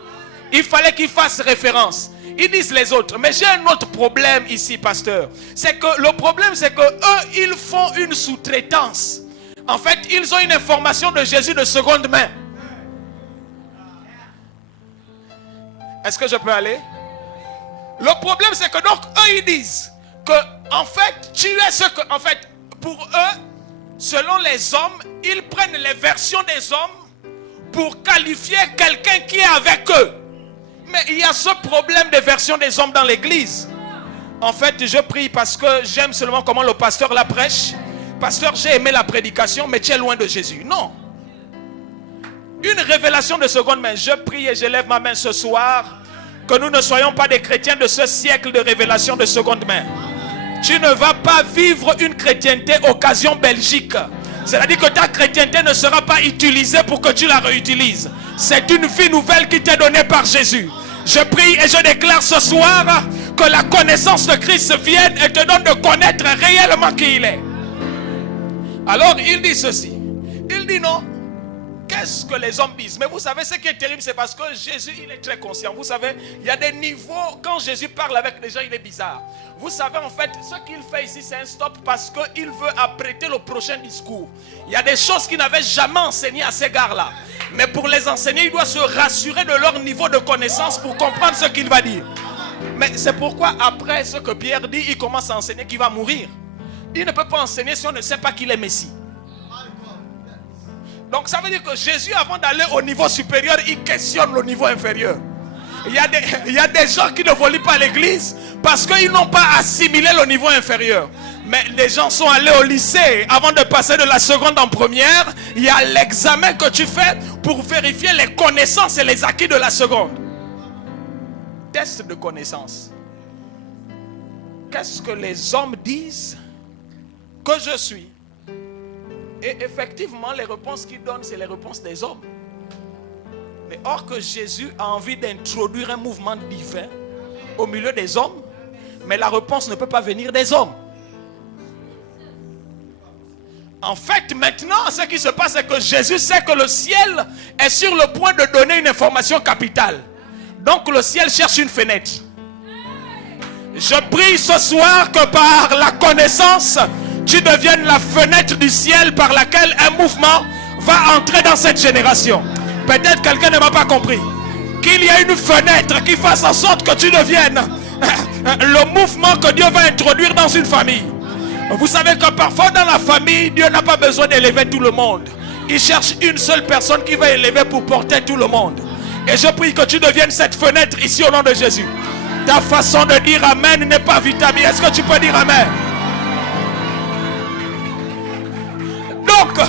Il fallait qu'ils fassent référence. Ils disent les autres. Mais j'ai un autre problème ici, pasteur. C'est que le problème, c'est que eux, ils font une sous-traitance. En fait, ils ont une information de Jésus de seconde main. Est-ce que je peux aller? Le problème, c'est que donc, eux, ils disent que, en fait, tu es ce que, en fait, pour eux, selon les hommes, ils prennent les versions des hommes pour qualifier quelqu'un qui est avec eux. Mais il y a ce problème des versions des hommes dans l'église. En fait, je prie parce que j'aime seulement comment le pasteur la prêche. Pasteur, j'ai aimé la prédication, mais tu es loin de Jésus. Non. Une révélation de seconde main. Je prie et je lève ma main ce soir que nous ne soyons pas des chrétiens de ce siècle de révélation de seconde main. Tu ne vas pas vivre une chrétienté occasion Belgique. C'est-à-dire que ta chrétienté ne sera pas utilisée pour que tu la réutilises. C'est une vie nouvelle qui t'est donnée par Jésus. Je prie et je déclare ce soir que la connaissance de Christ vienne et te donne de connaître réellement qui il est. Alors il dit ceci. Il dit non. Qu'est-ce que les hommes disent? Mais vous savez, ce qui est terrible, c'est parce que Jésus, il est très conscient. Vous savez, il y a des niveaux. Quand Jésus parle avec les gens, il est bizarre. Vous savez, en fait, ce qu'il fait ici, c'est un stop parce qu'il veut apprêter le prochain discours. Il y a des choses qu'il n'avait jamais enseignées à ces gars-là. Mais pour les enseigner, il doit se rassurer de leur niveau de connaissance pour comprendre ce qu'il va dire. Mais c'est pourquoi, après ce que Pierre dit, il commence à enseigner qu'il va mourir. Il ne peut pas enseigner si on ne sait pas qu'il est Messie. Donc ça veut dire que Jésus, avant d'aller au niveau supérieur, il questionne le niveau inférieur. Il y a des gens qui ne volent pas à l'église parce qu'ils n'ont pas assimilé le niveau inférieur. Mais les gens sont allés au lycée. Avant de passer de la seconde en première, il y a l'examen que tu fais pour vérifier les connaissances et les acquis de la seconde. Test de connaissance. Qu'est-ce que les hommes disent que je suis? Et effectivement, les réponses qu'ils donnent, c'est les réponses des hommes. Mais or que Jésus a envie d'introduire un mouvement divin au milieu des hommes, mais la réponse ne peut pas venir des hommes. En fait, maintenant, ce qui se passe, c'est que Jésus sait que le ciel est sur le point de donner une information capitale. Donc le ciel cherche une fenêtre. Je prie ce soir que par la connaissance, tu deviennes la fenêtre du ciel par laquelle un mouvement va entrer dans cette génération. Peut-être quelqu'un ne m'a pas compris. Qu'il y ait une fenêtre qui fasse en sorte que tu deviennes le mouvement que Dieu va introduire dans une famille. Vous savez que parfois dans la famille, Dieu n'a pas besoin d'élever tout le monde. Il cherche une seule personne qui va élever pour porter tout le monde. Et je prie que tu deviennes cette fenêtre ici au nom de Jésus. Ta façon de dire Amen n'est pas vitamine. Est-ce que tu peux dire Amen? Donc,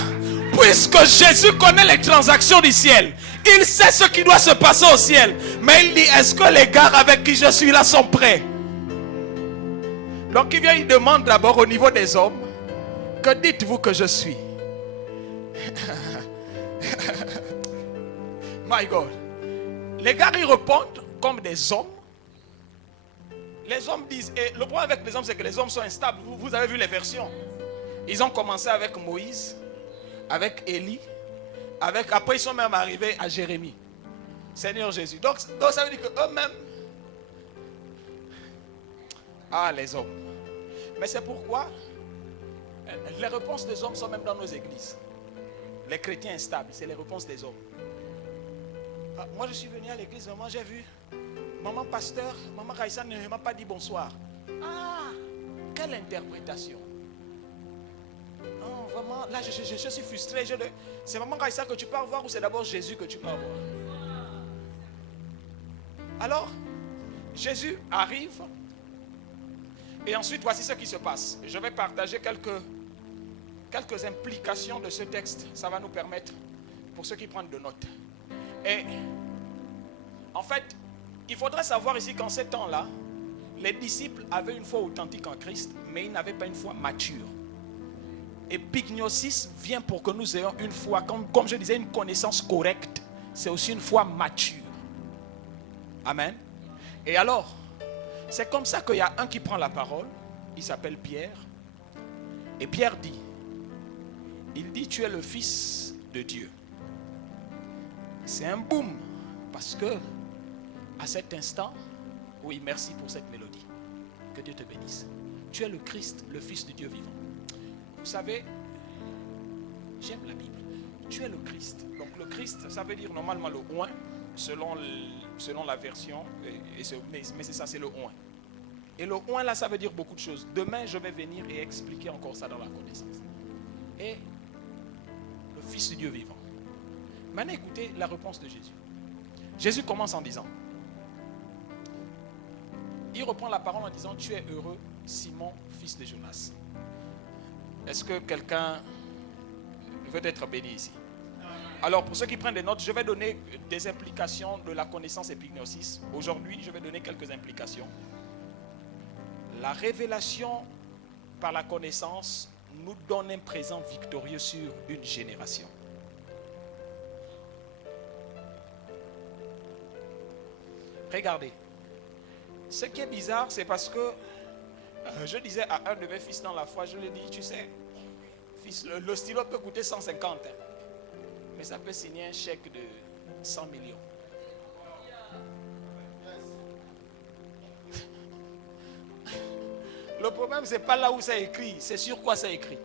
puisque Jésus connaît les transactions du ciel, il sait ce qui doit se passer au ciel. Mais il dit, est-ce que les gars avec qui je suis là sont prêts? Donc il vient, il demande d'abord au niveau des hommes, que dites-vous que je suis? My God. Les gars, ils répondent comme des hommes. Les hommes disent, et le problème avec les hommes, c'est que les hommes sont instables. Vous avez vu les versions. Ils ont commencé avec Moïse, avec Élie, après ils sont même arrivés à Jérémie. Seigneur Jésus. Donc ça veut dire qu'eux-mêmes... Ah, les hommes. Mais c'est pourquoi les réponses des hommes sont même dans nos églises. Les chrétiens instables, c'est les réponses des hommes. Ah, moi, je suis venu à l'église, maman, j'ai vu. Maman pasteur, maman Raïssa ne m'a pas dit bonsoir. Ah, quelle interprétation. Non, vraiment, là, je suis frustré. C'est maman Raïssa que tu pars voir ou c'est d'abord Jésus que tu pars voir? Alors, Jésus arrive. Et ensuite, voici ce qui se passe. Je vais partager quelques implications de ce texte. Ça va nous permettre, pour ceux qui prennent de notes. Et en fait, il faudrait savoir ici qu'en ces temps-là, les disciples avaient une foi authentique en Christ, mais ils n'avaient pas une foi mature. Et Pygnosis vient pour que nous ayons une foi, comme je disais, une connaissance correcte. C'est aussi une foi mature. Amen. Et alors, c'est comme ça qu'il y a un qui prend la parole. Il s'appelle Pierre. Et Pierre dit, tu es le Fils de Dieu. C'est un boom. Parce que, à cet instant, oui, merci pour cette mélodie. Que Dieu te bénisse. Tu es le Christ, le Fils de Dieu vivant. Vous savez, j'aime la Bible. Tu es le Christ. Donc le Christ, ça veut dire normalement le oint, selon la version, mais c'est ça, c'est le oint. Et le oint là, ça veut dire beaucoup de choses. Demain, je vais venir et expliquer encore ça dans la connaissance. Et le Fils de Dieu vivant. Maintenant, écoutez la réponse de Jésus. Jésus commence en disant, il reprend la parole en disant, tu es heureux, Simon, fils de Jonas. Est-ce que quelqu'un veut être béni ici? Alors, pour ceux qui prennent des notes, je vais donner des implications de la connaissance épignosis. Aujourd'hui, je vais donner quelques implications. La révélation par la connaissance nous donne un présent victorieux sur une génération. Regardez. Ce qui est bizarre, c'est parce que je disais à un de mes fils dans la foi, je lui ai dit, tu sais, fils, le stylo peut coûter 150, hein, mais ça peut signer un chèque de 100 millions. Le problème, ce n'est pas là où c'est écrit, c'est sur quoi c'est écrit.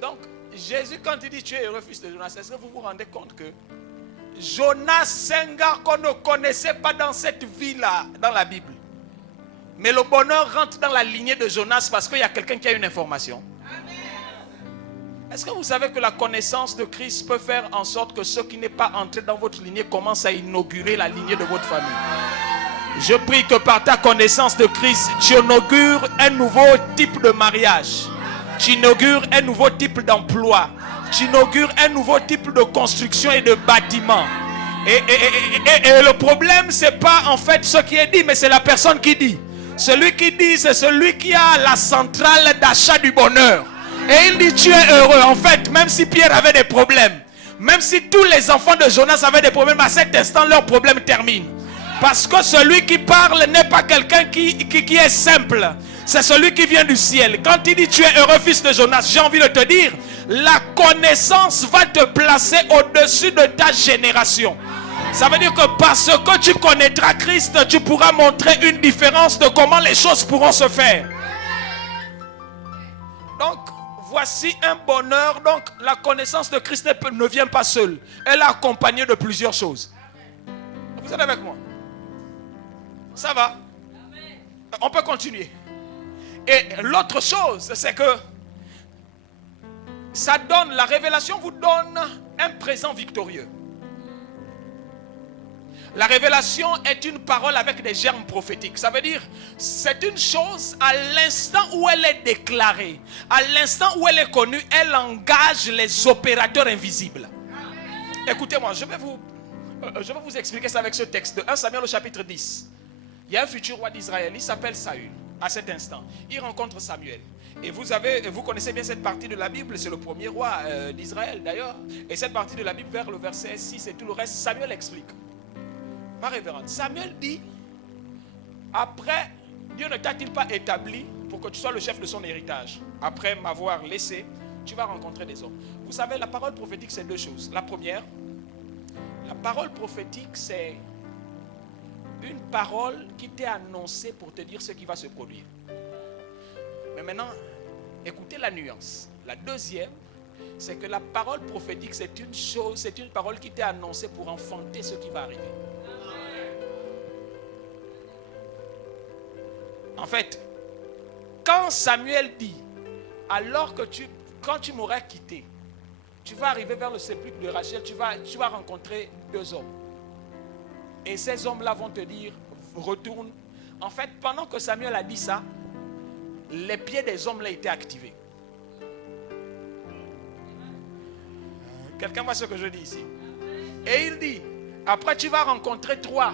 Donc, Jésus, quand il dit tu es heureux, fils de Jonas, est-ce que vous vous rendez compte que Jonas, c'est un gars qu'on ne connaissait pas dans cette vie-là, dans la Bible. Mais le bonheur rentre dans la lignée de Jonas parce qu'il y a quelqu'un qui a une information. Est-ce que vous savez que la connaissance de Christ peut faire en sorte que ceux qui n'est pas entrés dans votre lignée commencent à inaugurer la lignée de votre famille? Je prie que par ta connaissance de Christ, tu inaugures un nouveau type de mariage. Tu inaugures un nouveau type d'emploi. Tu inaugures un nouveau type de construction et de bâtiment. Et le problème, ce n'est pas en fait ce qui est dit, mais c'est la personne qui dit. Celui qui dit, c'est celui qui a la centrale d'achat du bonheur. Et il dit, tu es heureux. En fait, même si Pierre avait des problèmes, même si tous les enfants de Jonas avaient des problèmes, à cet instant, leurs problèmes terminent. Parce que celui qui parle n'est pas quelqu'un qui est simple. C'est celui qui vient du ciel. Quand il dit, tu es heureux, fils de Jonas, j'ai envie de te dire, la connaissance va te placer au-dessus de ta génération. Ça veut dire que parce que tu connaîtras Christ, tu pourras montrer une différence de comment les choses pourront se faire. Donc, voici un bonheur. Donc, la connaissance de Christ ne vient pas seule. Elle est accompagnée de plusieurs choses. Vous êtes avec moi? Ça va? On peut continuer. Et l'autre chose, c'est que ça donne, la révélation vous donne un présent victorieux. La révélation est une parole avec des germes prophétiques. Ça veut dire, c'est une chose à l'instant où elle est déclarée, à l'instant où elle est connue, elle engage les opérateurs invisibles. Écoutez-moi, je vais vous expliquer ça avec ce texte de 1 Samuel au chapitre 10. Il y a un futur roi d'Israël, il s'appelle Saül. À cet instant, il rencontre Samuel. Et vous connaissez bien cette partie de la Bible, c'est le premier roi d'Israël d'ailleurs. Et cette partie de la Bible, vers le verset 6 et tout le reste, Samuel explique. Ma révérende, Samuel dit, après, Dieu ne t'a-t-il pas établi pour que tu sois le chef de son héritage? Après m'avoir laissé, tu vas rencontrer des hommes. Vous savez, la parole prophétique, c'est deux choses. La première, la parole prophétique, c'est une parole qui t'est annoncée pour te dire ce qui va se produire. Mais maintenant, écoutez la nuance. La deuxième, c'est que la parole prophétique, c'est une chose, c'est une parole qui t'est annoncée pour enfanter ce qui va arriver. En fait, quand Samuel dit, alors que quand tu m'auras quitté, tu vas arriver vers le sépulcre de Rachel, tu vas rencontrer deux hommes. Et ces hommes-là vont te dire, retourne. En fait, pendant que Samuel a dit ça, les pieds des hommes-là étaient activés. Quelqu'un voit ce que je dis ici? Et il dit, après tu vas rencontrer trois.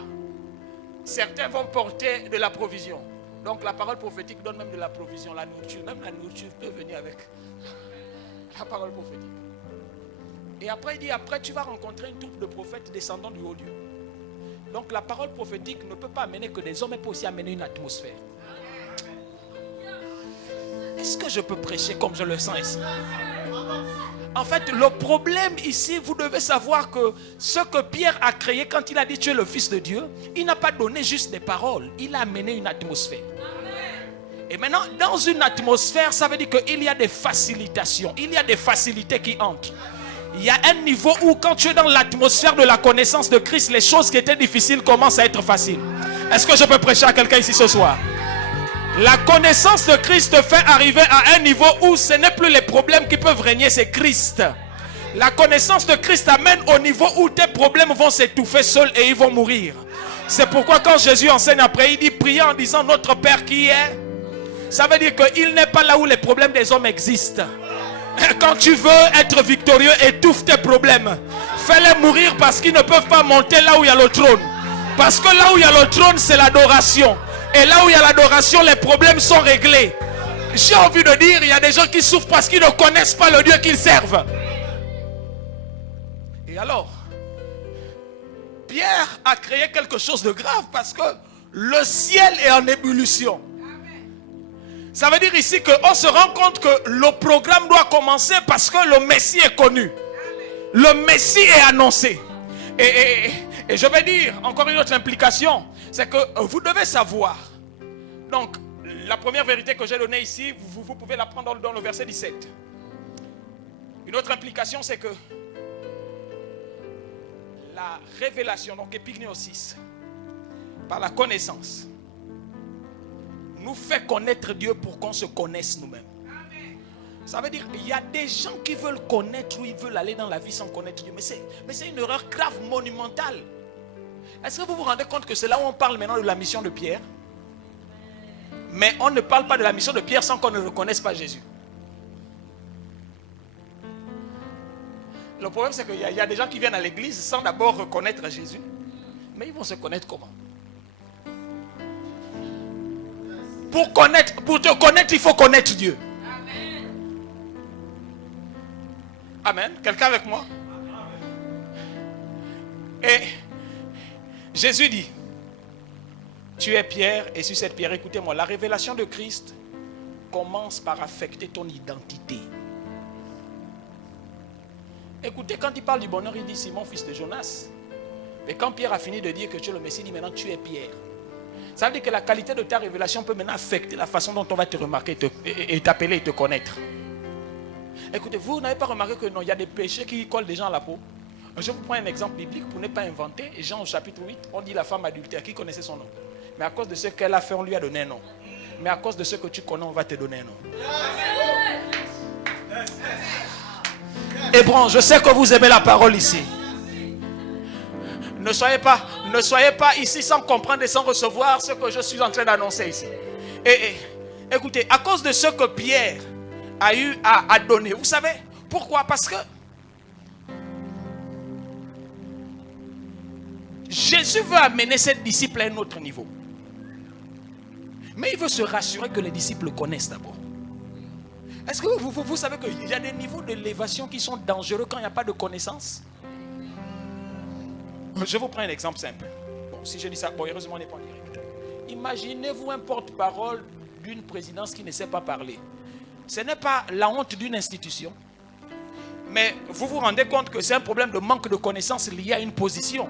Certains vont porter de la provision. Donc la parole prophétique donne même de la provision, la nourriture. Même la nourriture peut venir avec la parole prophétique. Et après il dit, après tu vas rencontrer une troupe de prophètes descendant du haut Dieu. Donc la parole prophétique ne peut pas amener que des hommes, elle peut aussi amener une atmosphère. Est-ce que je peux prêcher comme je le sens ici? En fait, le problème ici, vous devez savoir que ce que Pierre a créé quand il a dit tu es le Fils de Dieu, il n'a pas donné juste des paroles, il a amené une atmosphère. Et maintenant, dans une atmosphère, ça veut dire qu'il y a des facilitations, il y a des facilités qui entrent. Il y a un niveau où quand tu es dans l'atmosphère de la connaissance de Christ, les choses qui étaient difficiles commencent à être faciles. Est-ce que je peux prêcher à quelqu'un ici ce soir? La connaissance de Christ te fait arriver à un niveau où ce n'est plus les problèmes qui peuvent régner, c'est Christ. La connaissance de Christ amène au niveau où tes problèmes vont s'étouffer seuls et ils vont mourir. C'est pourquoi quand Jésus enseigne après, il dit priez en disant notre Père qui est. Ça veut dire qu'il n'est pas là où les problèmes des hommes existent. Quand tu veux être victorieux, étouffe tes problèmes. Fais-les mourir parce qu'ils ne peuvent pas monter là où il y a le trône. Parce que là où il y a le trône, c'est l'adoration. Et là où il y a l'adoration, les problèmes sont réglés. J'ai envie de dire, il y a des gens qui souffrent parce qu'ils ne connaissent pas le Dieu qu'ils servent. Et alors, Pierre a créé quelque chose de grave parce que le ciel est en ébullition. Ça veut dire ici qu'on se rend compte que le programme doit commencer parce que le Messie est connu. Le Messie est annoncé. Et je vais dire encore une autre implication, c'est que vous devez savoir. Donc, la première vérité que j'ai donnée ici, vous pouvez la prendre dans le verset 17. Une autre implication, c'est que la révélation, donc épignosis, par la connaissance, nous fait connaître Dieu pour qu'on se connaisse nous-mêmes. Ça veut dire il y a des gens qui veulent connaître ou ils veulent aller dans la vie sans connaître Dieu. Mais c'est une erreur grave, monumentale. Est-ce que vous vous rendez compte que c'est là où on parle maintenant de la mission de Pierre? Mais on ne parle pas de la mission de Pierre sans qu'on ne reconnaisse pas Jésus. Le problème c'est qu'il y a des gens qui viennent à l'église sans d'abord reconnaître Jésus. Mais ils vont se connaître comment? Pour te connaître, il faut connaître Dieu. Amen. Quelqu'un avec moi? Et Jésus dit, tu es Pierre et sur cette pierre, écoutez-moi, la révélation de Christ commence par affecter ton identité. Écoutez, quand il parle du bonheur, il dit Simon, fils de Jonas. Mais quand Pierre a fini de dire que tu es le Messie, il dit maintenant tu es Pierre. Ça veut dire que la qualité de ta révélation peut maintenant affecter la façon dont on va te remarquer et t'appeler et te connaître. Écoutez, vous n'avez pas remarqué que non, il y a des péchés qui collent des gens à la peau. Je vous prends un exemple biblique pour ne pas inventer. Jean au chapitre 8, on dit la femme adultère qui connaissait son nom. Mais à cause de ce qu'elle a fait, on lui a donné un nom. Mais à cause de ce que tu connais, on va te donner un nom. Hébron, je sais que vous aimez la parole ici. Ne soyez pas ici sans comprendre et sans recevoir ce que je suis en train d'annoncer ici. Et écoutez, à cause de ce que Pierre a eu à donner, vous savez pourquoi? Parce que Jésus veut amener ses disciples à un autre niveau. Mais il veut se rassurer que les disciples connaissent d'abord. Est-ce que vous savez qu'il y a des niveaux d'élévation qui sont dangereux quand il n'y a pas de connaissance? Je vous prends un exemple simple. Bon, si je dis ça, bon, heureusement on n'est pas en direct. Imaginez-vous un porte-parole d'une présidence qui ne sait pas parler. Ce n'est pas la honte d'une institution. Mais vous vous rendez compte que c'est un problème de manque de connaissance lié à une position.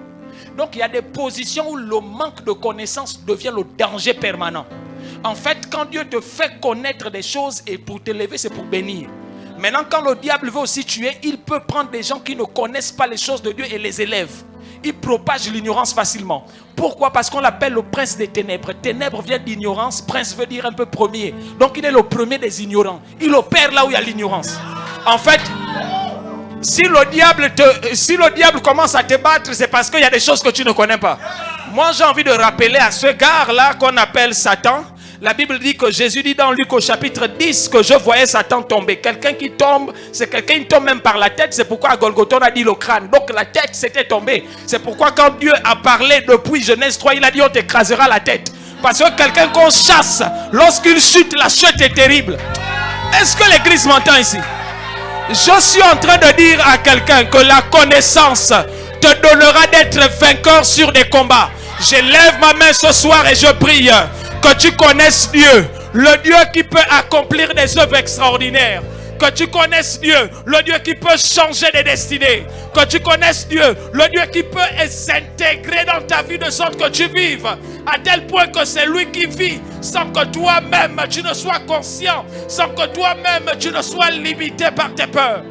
Donc il y a des positions où le manque de connaissance devient le danger permanent. En fait, quand Dieu te fait connaître des choses et pour te lever, c'est pour bénir. Maintenant, quand le diable veut aussi tuer, il peut prendre des gens qui ne connaissent pas les choses de Dieu et les élève. Il propage l'ignorance facilement. Pourquoi? Parce qu'on l'appelle le prince des ténèbres. Ténèbres vient d'ignorance, prince veut dire un peu premier. Donc il est le premier des ignorants. Il opère là où il y a l'ignorance. En fait, si le diable commence à te battre, c'est parce qu'il y a des choses que tu ne connais pas. Moi, j'ai envie de rappeler à ce gars-là qu'on appelle Satan. La Bible dit que Jésus dit dans Luc au chapitre 10 que je voyais Satan tomber. Quelqu'un qui tombe, c'est quelqu'un qui tombe même par la tête. C'est pourquoi à Golgotha on a dit le crâne. Donc la tête s'était tombée. C'est pourquoi quand Dieu a parlé depuis Genèse 3, il a dit on t'écrasera la tête. Parce que quelqu'un qu'on chasse, lorsqu'il chute, la chute est terrible. Est-ce que l'église m'entend ici? Je suis en train de dire à quelqu'un que la connaissance te donnera d'être vainqueur sur des combats. Je lève ma main ce soir et je prie que tu connaisses Dieu, le Dieu qui peut accomplir des œuvres extraordinaires. Que tu connaisses Dieu, le Dieu qui peut changer des destinées. Que tu connaisses Dieu, le Dieu qui peut s'intégrer dans ta vie de sorte que tu vives à tel point que c'est lui qui vit sans que toi-même tu ne sois conscient, sans que toi-même tu ne sois limité par tes peurs.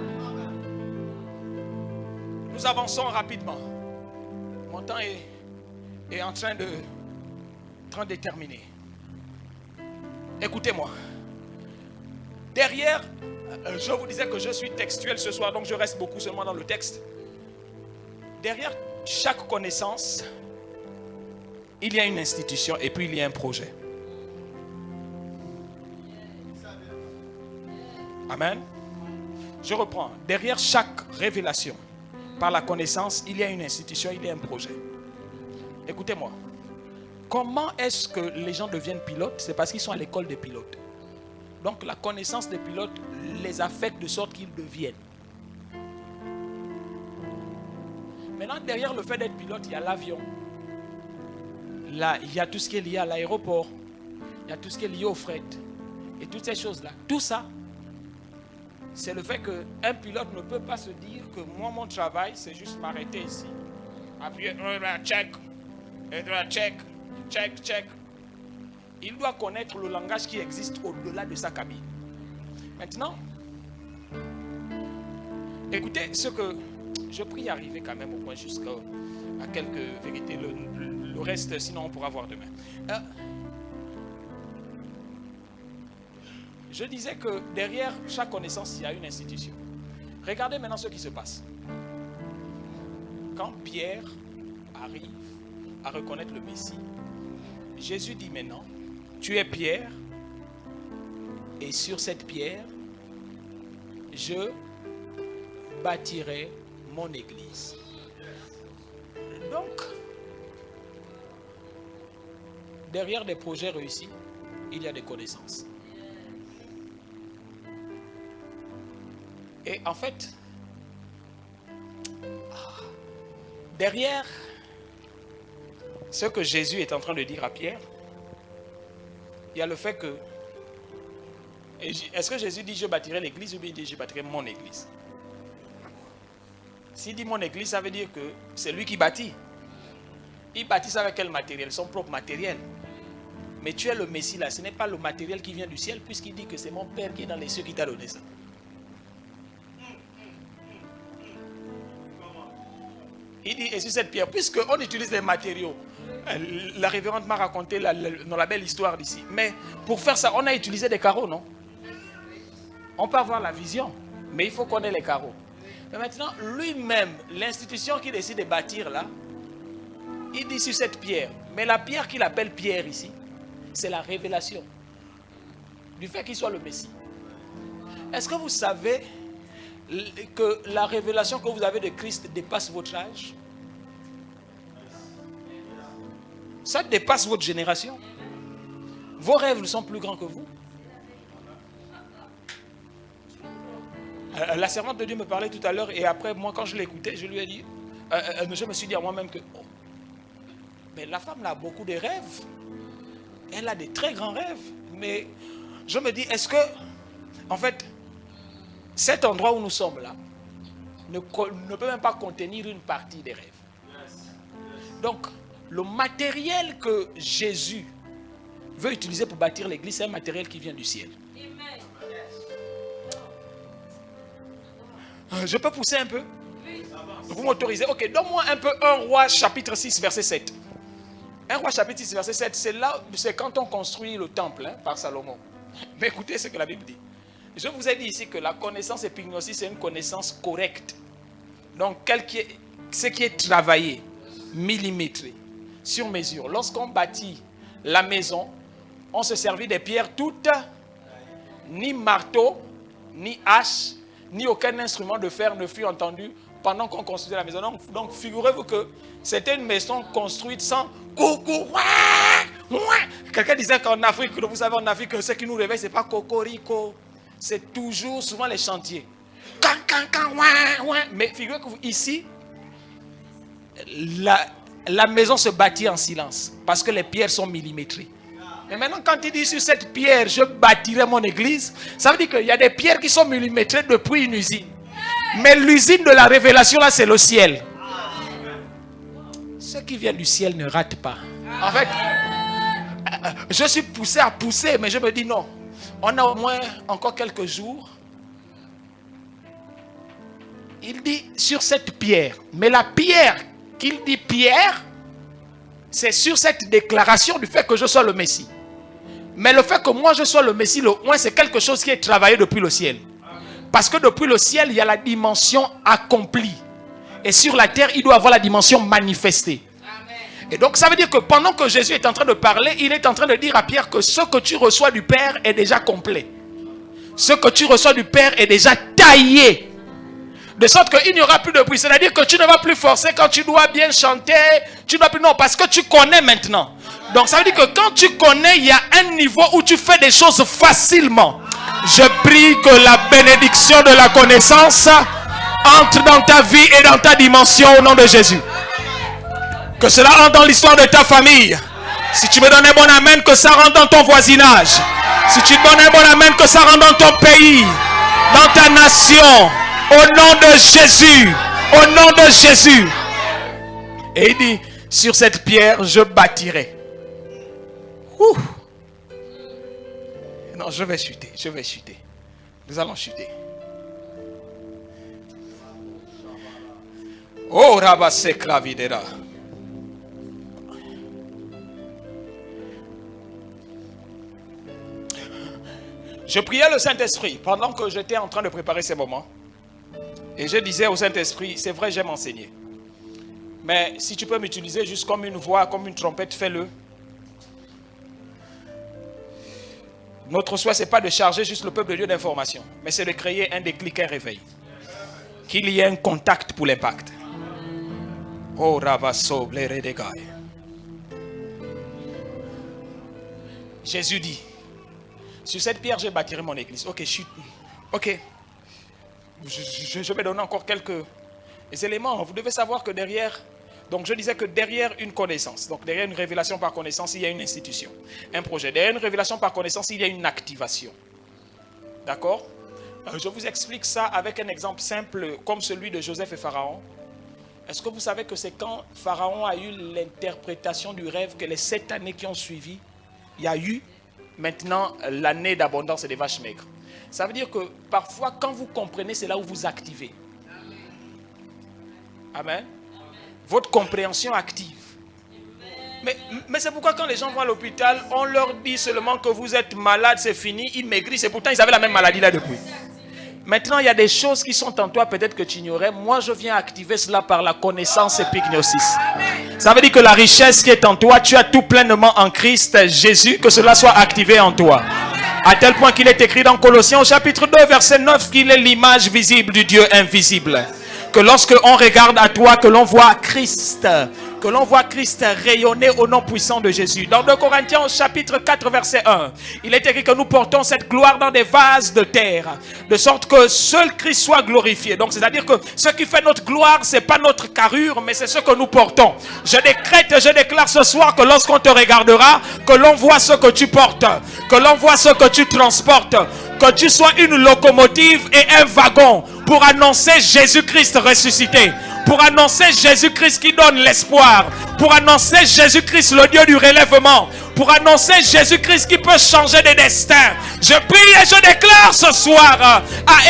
Nous avançons rapidement. Mon temps est en train de terminer. Écoutez-moi. Derrière, je vous disais que je suis textuel ce soir, donc je reste beaucoup seulement dans le texte. Derrière chaque connaissance, il y a une institution et puis il y a un projet. Amen. Je reprends. Derrière chaque révélation, par la connaissance, il y a une institution, il y a un projet. Écoutez-moi. Comment est-ce que les gens deviennent pilotes? C'est parce qu'ils sont à l'école des pilotes. Donc la connaissance des pilotes les affecte de sorte qu'ils deviennent. Maintenant, derrière le fait d'être pilote, il y a l'avion. Là, il y a tout ce qui est lié à l'aéroport. Il y a tout ce qui est lié au fret. Et toutes ces choses-là. Tout ça, c'est le fait qu'un pilote ne peut pas se dire que moi, mon travail, c'est juste m'arrêter ici. Appuyer, check, check. Il doit connaître le langage qui existe au-delà de sa cabine. Maintenant, écoutez ce que je prie arriver quand même au moins jusqu'à quelques vérités. Le reste, sinon on pourra voir demain. Je disais que derrière chaque connaissance, il y a une institution. Regardez maintenant ce qui se passe. Quand Pierre arrive à reconnaître le Messie, Jésus dit maintenant, tu es Pierre, et sur cette pierre, je bâtirai mon église. Donc, derrière des projets réussis, il y a des connaissances. Et en fait, derrière ce que Jésus est en train de dire à Pierre, il y a le fait que... Est-ce que Jésus dit je bâtirai l'église ou bien il dit je bâtirai mon église? S'il dit mon église, ça veut dire que c'est lui qui bâtit. Il bâtit ça avec quel matériel? Son propre matériel. Mais tu es le Messie là, ce n'est pas le matériel qui vient du ciel, puisqu'il dit que c'est mon Père qui est dans les cieux qui t'a donné ça. Il dit, et sur cette pierre, puisqu'on utilise des matériaux, la révérende m'a raconté dans la belle histoire d'ici. Mais pour faire ça, on a utilisé des carreaux, non? On peut avoir la vision, mais il faut qu'on ait les carreaux. Mais maintenant, lui-même, l'institution qui décide de bâtir là, il dit sur cette pierre. Mais la pierre qu'il appelle pierre ici, c'est la révélation du fait qu'il soit le Messie. Est-ce que vous savez que la révélation que vous avez de Christ dépasse votre âge? Ça dépasse votre génération. Vos rêves ne sont plus grands que vous. La servante de Dieu me parlait tout à l'heure et après, moi, quand je l'écoutais, je lui ai dit, je me suis dit à moi-même que, mais la femme là a beaucoup de rêves. Elle a des très grands rêves. Mais je me dis, est-ce que, en fait, cet endroit où nous sommes là, ne peut même pas contenir une partie des rêves. Donc, le matériel que Jésus veut utiliser pour bâtir l'église, c'est un matériel qui vient du ciel. Je peux pousser un peu? Vous m'autorisez? Ok, donne-moi un peu 1 Roi chapitre 6 verset 7. 1 Roi chapitre 6 verset 7, c'est quand on construit le temple par Salomon. Mais écoutez ce que la Bible dit. Je vous ai dit ici que la connaissance épignosis, c'est une connaissance correcte. Donc, ce qui est travaillé, millimétré, sur mesure. Lorsqu'on bâtit la maison, on se servit des pierres toutes, ni marteau, ni hache, ni aucun instrument de fer ne fut entendu pendant qu'on construisait la maison. Donc figurez-vous que c'était une maison construite sans coucou. Quelqu'un disait qu'en Afrique, vous savez en Afrique, ce qui nous réveille, ce n'est pas cocorico. C'est toujours, souvent les chantiers. Mais figurez-vous ici, la maison se bâtit en silence parce que les pierres sont millimétrées. Mais maintenant, quand il dit sur cette pierre, je bâtirai mon église, ça veut dire qu'il y a des pierres qui sont millimétrées depuis une usine. Mais l'usine de la révélation, là, c'est le ciel. Ce qui vient du ciel ne rate pas. En fait, je suis poussé à pousser, mais je me dis non. On a au moins encore quelques jours. Il dit sur cette pierre. Mais la pierre qu'il dit pierre, c'est sur cette déclaration du fait que je sois le Messie. Mais le fait que moi je sois le Messie, le moins, c'est quelque chose qui est travaillé depuis le ciel. Parce que depuis le ciel, il y a la dimension accomplie. Et sur la terre, il doit avoir la dimension manifestée. Et donc ça veut dire que pendant que Jésus est en train de parler, il est en train de dire à Pierre que ce que tu reçois du Père est déjà complet. Ce que tu reçois du Père est déjà taillé. De sorte qu'il n'y aura plus de bruit. C'est-à-dire que tu ne vas plus forcer quand tu dois bien chanter. Tu ne dois plus, non, parce que tu connais maintenant. Donc ça veut dire que quand tu connais, il y a un niveau où tu fais des choses facilement. Je prie que la bénédiction de la connaissance entre dans ta vie et dans ta dimension au nom de Jésus. Que cela entre dans l'histoire de ta famille. Si tu me donnes un bon amen, que ça rentre dans ton voisinage. Si tu me donnes un bon amen, que ça rentre dans ton pays, dans ta nation. Au nom de Jésus. Au nom de Jésus. Et il dit, sur cette pierre, je bâtirai. Ouh. Non, je vais chuter. Je vais chuter. Nous allons chuter. Oh, Rabasse Clavidera. Je priais le Saint-Esprit pendant que j'étais en train de préparer ces moments. Et je disais au Saint-Esprit, c'est vrai, j'aime enseigner. Mais si tu peux m'utiliser juste comme une voix, comme une trompette, fais-le. Notre souhait, ce n'est pas de charger juste le peuple de Dieu d'informations, mais c'est de créer un déclic, un réveil. Qu'il y ait un contact pour l'impact. Oh, Ravasso, Bleredegai. Jésus dit, sur cette pierre, je bâtirai mon église. Ok, chute. Ok. Je vais donner encore quelques éléments. Vous devez savoir que derrière, donc je disais que derrière une connaissance, donc derrière une révélation par connaissance, il y a une institution, un projet. Derrière une révélation par connaissance, il y a une activation. D'accord? Je vous explique ça avec un exemple simple comme celui de Joseph et Pharaon. Est-ce que vous savez que c'est quand Pharaon a eu l'interprétation du rêve que les 7 années qui ont suivi, il y a eu maintenant l'année d'abondance et des vaches maigres. Ça veut dire que parfois quand vous comprenez, c'est là où vous activez. Amen. Votre compréhension active. Mais c'est pourquoi quand les gens vont à l'hôpital, on leur dit seulement que vous êtes malade, c'est fini, ils maigrissent. Et pourtant ils avaient la même maladie là depuis. Maintenant il y a des choses qui sont en toi, peut-être que tu ignorais. Moi je viens activer cela par la connaissance épignosis. Ça veut dire que la richesse qui est en toi, tu as tout pleinement en Christ Jésus, que cela soit activé en toi. À tel point qu'il est écrit dans Colossiens au chapitre 2 verset 9 qu'il est l'image visible du Dieu invisible. Que lorsque on regarde à toi, que l'on voit Christ, que l'on voit Christ rayonner au nom puissant de Jésus. Dans 2 Corinthiens au chapitre 4 verset 1, il est écrit que nous portons cette gloire dans des vases de terre, de sorte que seul Christ soit glorifié. Donc c'est-à-dire que ce qui fait notre gloire, c'est pas notre carrure, mais c'est ce que nous portons. Je décrète, je déclare ce soir que lorsqu'on te regardera, que l'on voit ce que tu portes, que l'on voit ce que tu transportes, que tu sois une locomotive et un wagon pour annoncer Jésus-Christ ressuscité, pour annoncer Jésus-Christ qui donne l'espoir, pour annoncer Jésus-Christ le Dieu du relèvement, pour annoncer Jésus-Christ qui peut changer des destins. Je prie et je déclare ce soir à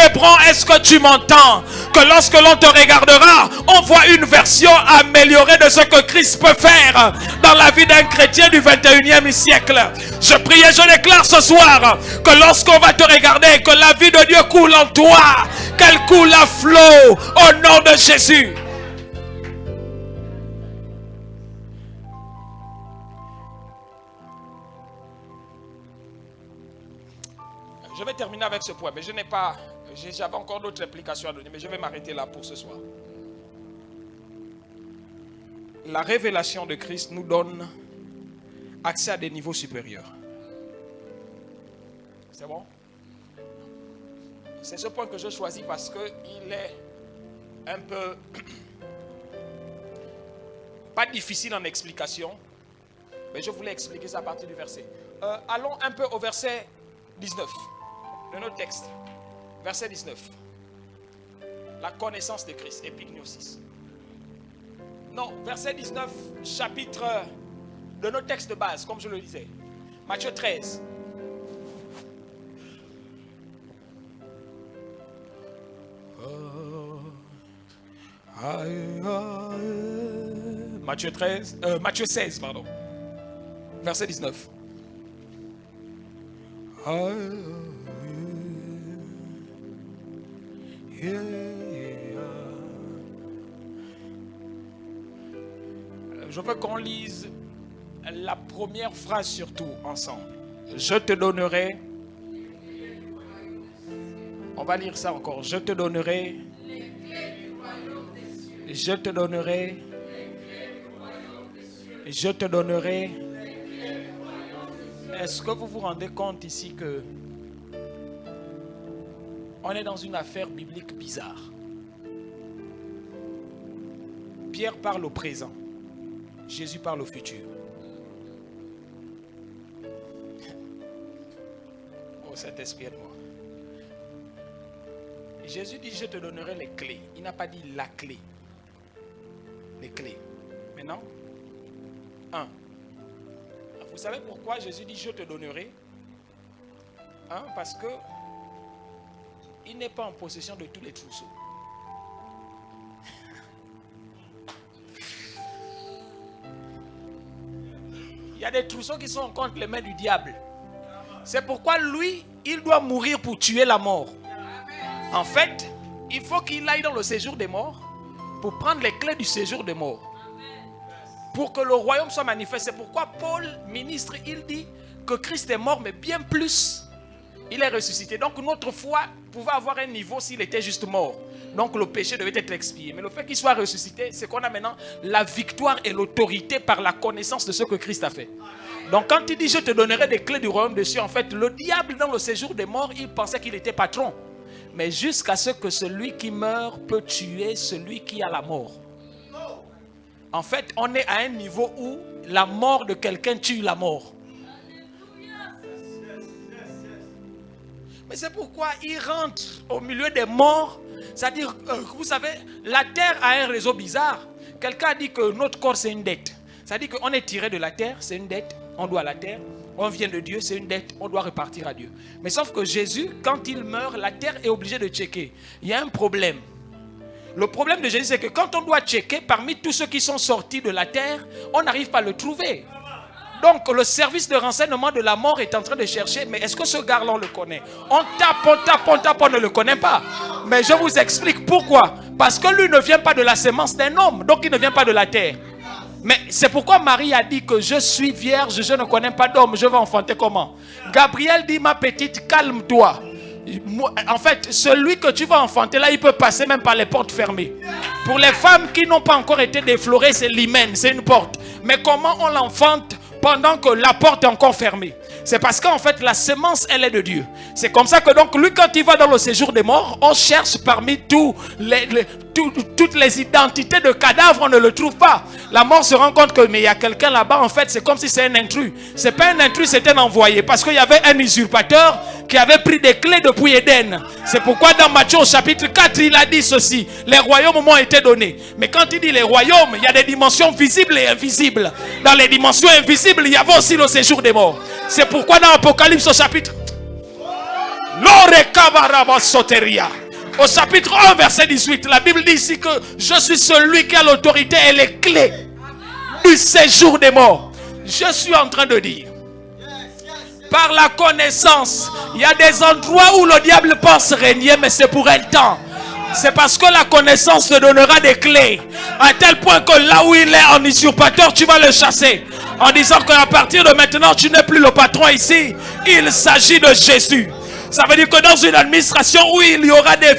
Hébron, est-ce que tu m'entends? Que lorsque l'on te regardera, on voit une version améliorée de ce que Christ peut faire dans la vie d'un chrétien du 21e siècle. Je prie et je déclare ce soir que lorsqu'on va te regarder, que la vie de Dieu coule en toi, qu'elle coule à flot au nom de Jésus. Je vais terminer avec ce point, mais j'avais encore d'autres implications à donner, mais je vais m'arrêter là pour ce soir. La révélation de Christ nous donne accès à des niveaux supérieurs. C'est bon? C'est ce point que je choisis parce qu'il est un peu pas difficile en explication, mais je voulais expliquer ça à partir du verset. Allons un peu au verset 19 de notre texte. Verset 19. La connaissance de Christ, épignosis. Non, verset 19, chapitre de notre texte de base, comme je le disais. Matthieu 13. Matthieu 16, pardon. Verset 19. Je veux qu'on lise la première phrase surtout ensemble. Je te donnerai. On va lire ça encore. Je te donnerai. Je te donnerai. Je te donnerai. Est-ce que vous vous rendez compte ici que on est dans une affaire biblique bizarre? Pierre parle au présent. Jésus parle au futur. Oh, Saint-Esprit, aide-moi. Jésus dit, je te donnerai les clés. Il n'a pas dit la clé. Les clés. Maintenant, 1. Vous savez pourquoi Jésus dit, je te donnerai? Parce que il n'est pas en possession de tous les trousseaux. Il y a des trousseaux qui sont contre les mains du diable. C'est pourquoi lui, il doit mourir pour tuer la mort. En fait, il faut qu'il aille dans le séjour des morts pour prendre les clés du séjour des morts. Pour que le royaume soit manifeste. C'est pourquoi Paul, ministre, il dit que Christ est mort, mais bien plus, il est ressuscité. Donc notre foi pouvait avoir un niveau s'il était juste mort. Donc le péché devait être expié. Mais le fait qu'il soit ressuscité, c'est qu'on a maintenant la victoire et l'autorité par la connaissance de ce que Christ a fait. Donc quand il dit je te donnerai des clés du royaume des cieux, en fait le diable dans le séjour des morts, il pensait qu'il était patron. Mais jusqu'à ce que celui qui meurt peut tuer celui qui a la mort. En fait, on est à un niveau où la mort de quelqu'un tue la mort. Mais c'est pourquoi il rentre au milieu des morts. C'est-à-dire, vous savez, la terre a un réseau bizarre. Quelqu'un a dit que notre corps c'est une dette. C'est-à-dire qu'on est tiré de la terre, c'est une dette, on doit à la terre. On vient de Dieu, c'est une dette, on doit repartir à Dieu. Mais sauf que Jésus, quand il meurt, la terre est obligée de checker. Il y a un problème. Le problème de Jésus, c'est que quand on doit checker, parmi tous ceux qui sont sortis de la terre, on n'arrive pas à le trouver. Donc le service de renseignement de la mort est en train de chercher, mais est-ce que ce gars-là on le connaît? On tape, on ne le connaît pas. Mais je vous explique pourquoi. Parce que lui ne vient pas de la sémence d'un homme, donc il ne vient pas de la terre. Mais c'est pourquoi Marie a dit que je suis vierge, je ne connais pas d'homme, je vais enfanter comment? Gabriel dit, ma petite, calme-toi. En fait, celui que tu vas enfanter là, il peut passer même par les portes fermées. Pour les femmes qui n'ont pas encore été déflorées, c'est l'hymen, c'est une porte. Mais comment on l'enfante pendant que la porte est encore fermée? C'est parce qu'en fait la semence elle est de Dieu. C'est comme ça que donc lui quand il va dans le séjour des morts, on cherche parmi tous toutes les identités de cadavres, on ne le trouve pas. La mort se rend compte que mais il y a quelqu'un là-bas, en fait, c'est comme si c'est un intrus. C'est pas un intrus, c'est un envoyé. Parce qu'il y avait un usurpateur qui avait pris des clés depuis Éden. C'est pourquoi dans Matthieu au chapitre 4, il a dit ceci. Les royaumes m'ont été donnés. Mais quand il dit les royaumes, il y a des dimensions visibles et invisibles. Dans les dimensions invisibles, il y avait aussi le séjour des morts. C'est pourquoi dans Apocalypse au chapitre au chapitre 1, verset 18, la Bible dit ici que je suis celui qui a l'autorité et les clés du séjour des morts. Je suis en train de dire, par la connaissance, il y a des endroits où le diable pense régner, mais c'est pour un temps. C'est parce que la connaissance te donnera des clés, à tel point que là où il est en usurpateur, tu vas le chasser. En disant qu'à partir de maintenant, tu n'es plus le patron ici. Il s'agit de Jésus. Ça veut dire que dans une administration où il y aura des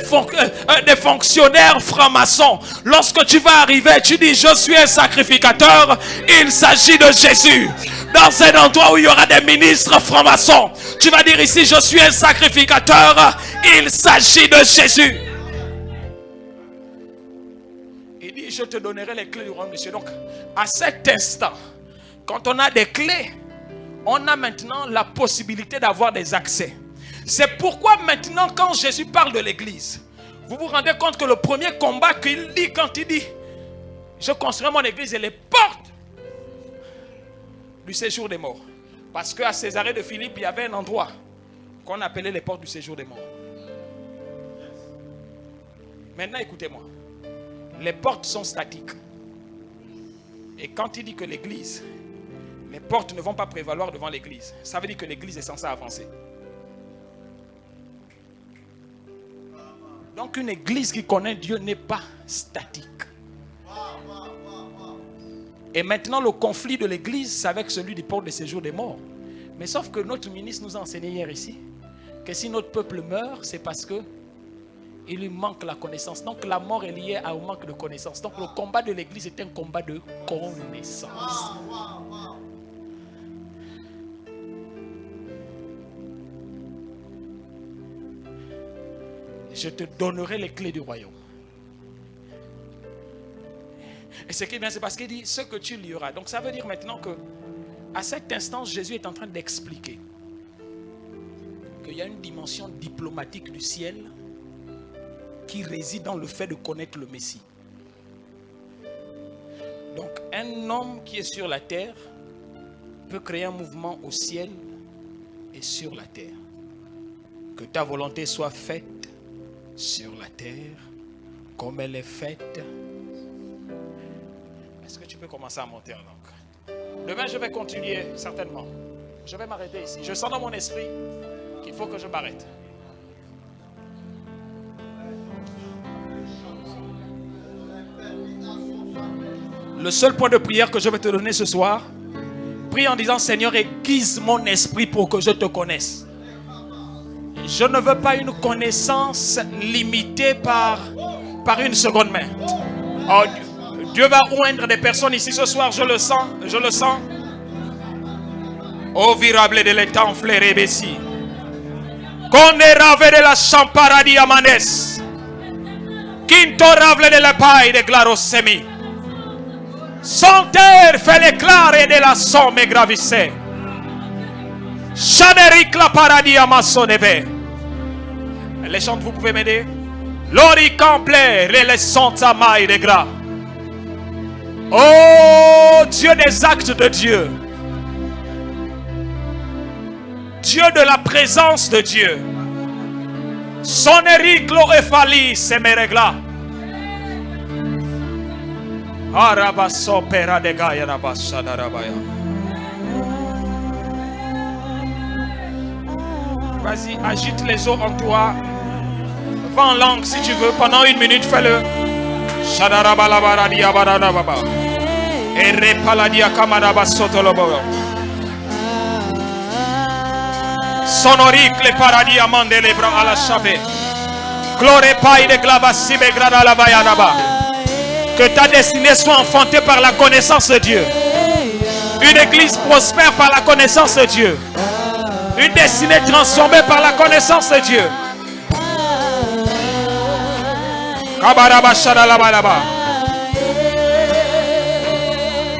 fonctionnaires francs-maçons, lorsque tu vas arriver, tu dis je suis un sacrificateur, il s'agit de Jésus. Dans un endroit où il y aura des ministres francs-maçons, tu vas dire ici je suis un sacrificateur, il s'agit de Jésus. Il dit je te donnerai les clés du royaume de Dieu. Donc à cet instant, quand on a des clés, on a maintenant la possibilité d'avoir des accès. C'est pourquoi maintenant quand Jésus parle de l'église, vous vous rendez compte que le premier combat qu'il dit quand il dit je construirai mon église et les portes du séjour des morts. Parce qu'à Césarée de Philippe, il y avait un endroit qu'on appelait les portes du séjour des morts. Maintenant écoutez-moi, les portes sont statiques. Et quand il dit que l'église, les portes ne vont pas prévaloir devant l'église, ça veut dire que l'église est censée avancer. Donc une église qui connaît Dieu n'est pas statique. Et maintenant le conflit de l'église, c'est avec celui du port de séjour des morts. Mais sauf que notre ministre nous a enseigné hier ici que si notre peuple meurt, c'est parce que il lui manque la connaissance. Donc la mort est liée au manque de connaissance. Donc le combat de l'église est un combat de connaissance. Je te donnerai les clés du royaume. Et ce qui est bien, c'est parce qu'il dit ce que tu liras. Donc ça veut dire maintenant que à cet instant, Jésus est en train d'expliquer qu'il y a une dimension diplomatique du ciel qui réside dans le fait de connaître le Messie. Donc un homme qui est sur la terre peut créer un mouvement au ciel et sur la terre. Que ta volonté soit faite sur la terre comme elle est faite. Est-ce que tu peux commencer à monter donc? Demain je vais continuer certainement. Je vais m'arrêter ici. Je sens dans mon esprit qu'il faut que je m'arrête. Le seul point de prière que je vais te donner ce soir, prie en disant Seigneur, aiguise mon esprit pour que je te connaisse. Je ne veux pas une connaissance limitée par une seconde main. Oh, Dieu va oindre des personnes ici ce soir, je le sens, je le sens. Au virable de l'étang flairé bessi. Qu'on est ravé de la champaradi amanes. Quinto rable de la paille de glorosemi. Son terre fait l'éclair et de la somme gravissée. Chaneric la paradis à ma sonnevé. Les chants, vous pouvez m'aider? L'ori complet, les sons à maille de gras. Oh Dieu des actes de Dieu. Dieu de la présence de Dieu. Son ériclo effali se me régla. Arabaso pera de gaia rabasa darabaya. Vas-y, agite les eaux en toi. Va en langue si tu veux. Pendant 1 minute, fais-le. Shadarabalabaradiya baradababa. Erepaladia kamaraba sotolobo. Sonorique les paradis amande les bras à la chave. Gloré paille de glavasibe grada la bayanaba. Que ta destinée soit enfantée par la connaissance de Dieu. Une église prospère par la connaissance de Dieu. Une destinée transformée par la connaissance de Dieu.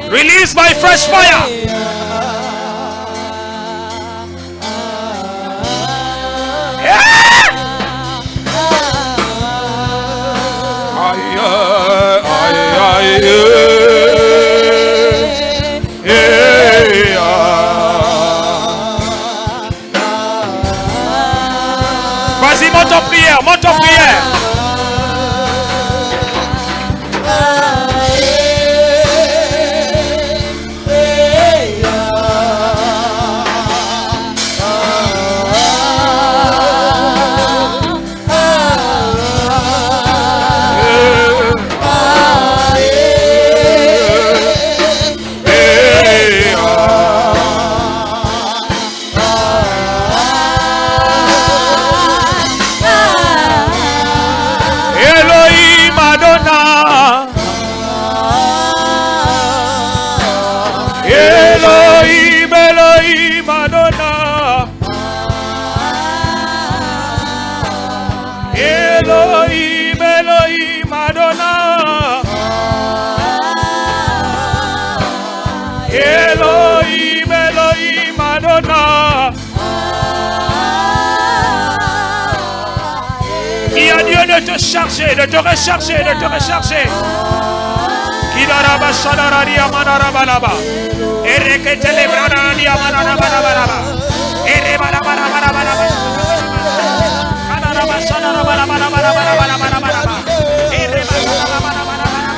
Release by fresh fire. Vas-y, monte en prière, monte en prière. De te charger, de te recharger, de te recharger. Kidaraba Shadararia Manarabalaba. Erekete Lebranaria Manarabalaba. Erebalabalabalaba. Kadaraba Shadarabalabalabalabalabalaba. Erebalabalabalabalabalaba.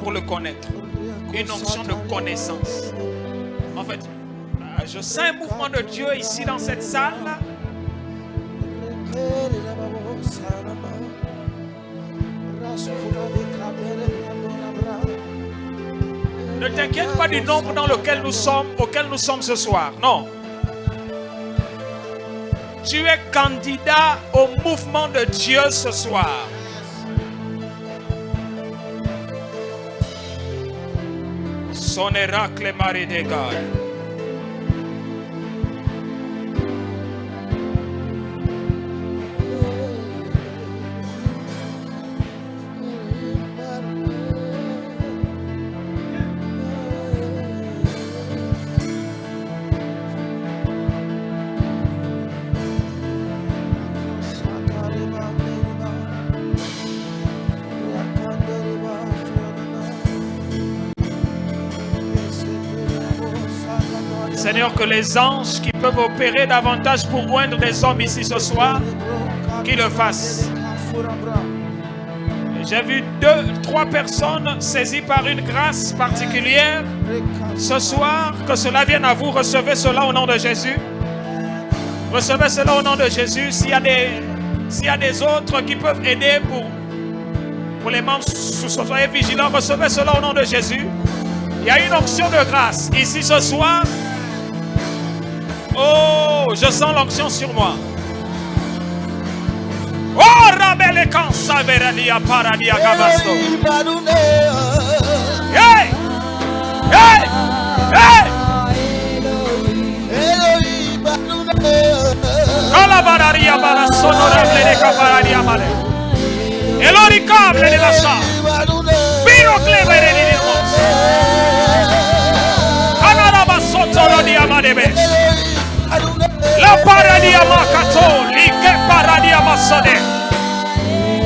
Pour le connaître, une onction de connaissance. En fait, je sens un mouvement de Dieu ici dans cette salle. Ne t'inquiète pas du nombre dans lequel auquel nous sommes ce soir. Non. Tu es candidat au mouvement de Dieu ce soir. Son Héracle Marie des Gars. Seigneur, que les anges qui peuvent opérer davantage pour oindre des hommes ici ce soir, qu'ils le fassent. J'ai vu 2-3 personnes saisies par une grâce particulière. Ce soir, que cela vienne à vous. Recevez cela au nom de Jésus. Recevez cela au nom de Jésus. S'il y a des autres qui peuvent aider pour les membres, soyez vigilants. Recevez cela au nom de Jésus. Il y a une onction de grâce ici ce soir. Oh, je sens l'onction sur moi. Oh, rabele kansa veralia paradia gabasto. Hey! Hey! Hey! Kalabararia bara sonorable de caparadia male. Eloricable de la sa. Piro clevere de mos. Kanaraba sotoro di amadebe. La paradia makato, like paradia masode.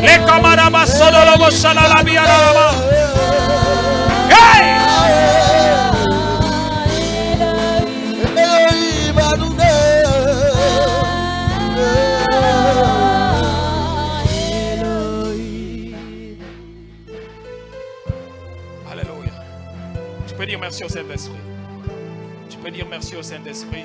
Le camaraba sodo lo boshala la biaraba. Hey! merci au Saint-Esprit. Tu peux dire merci au Saint-Esprit.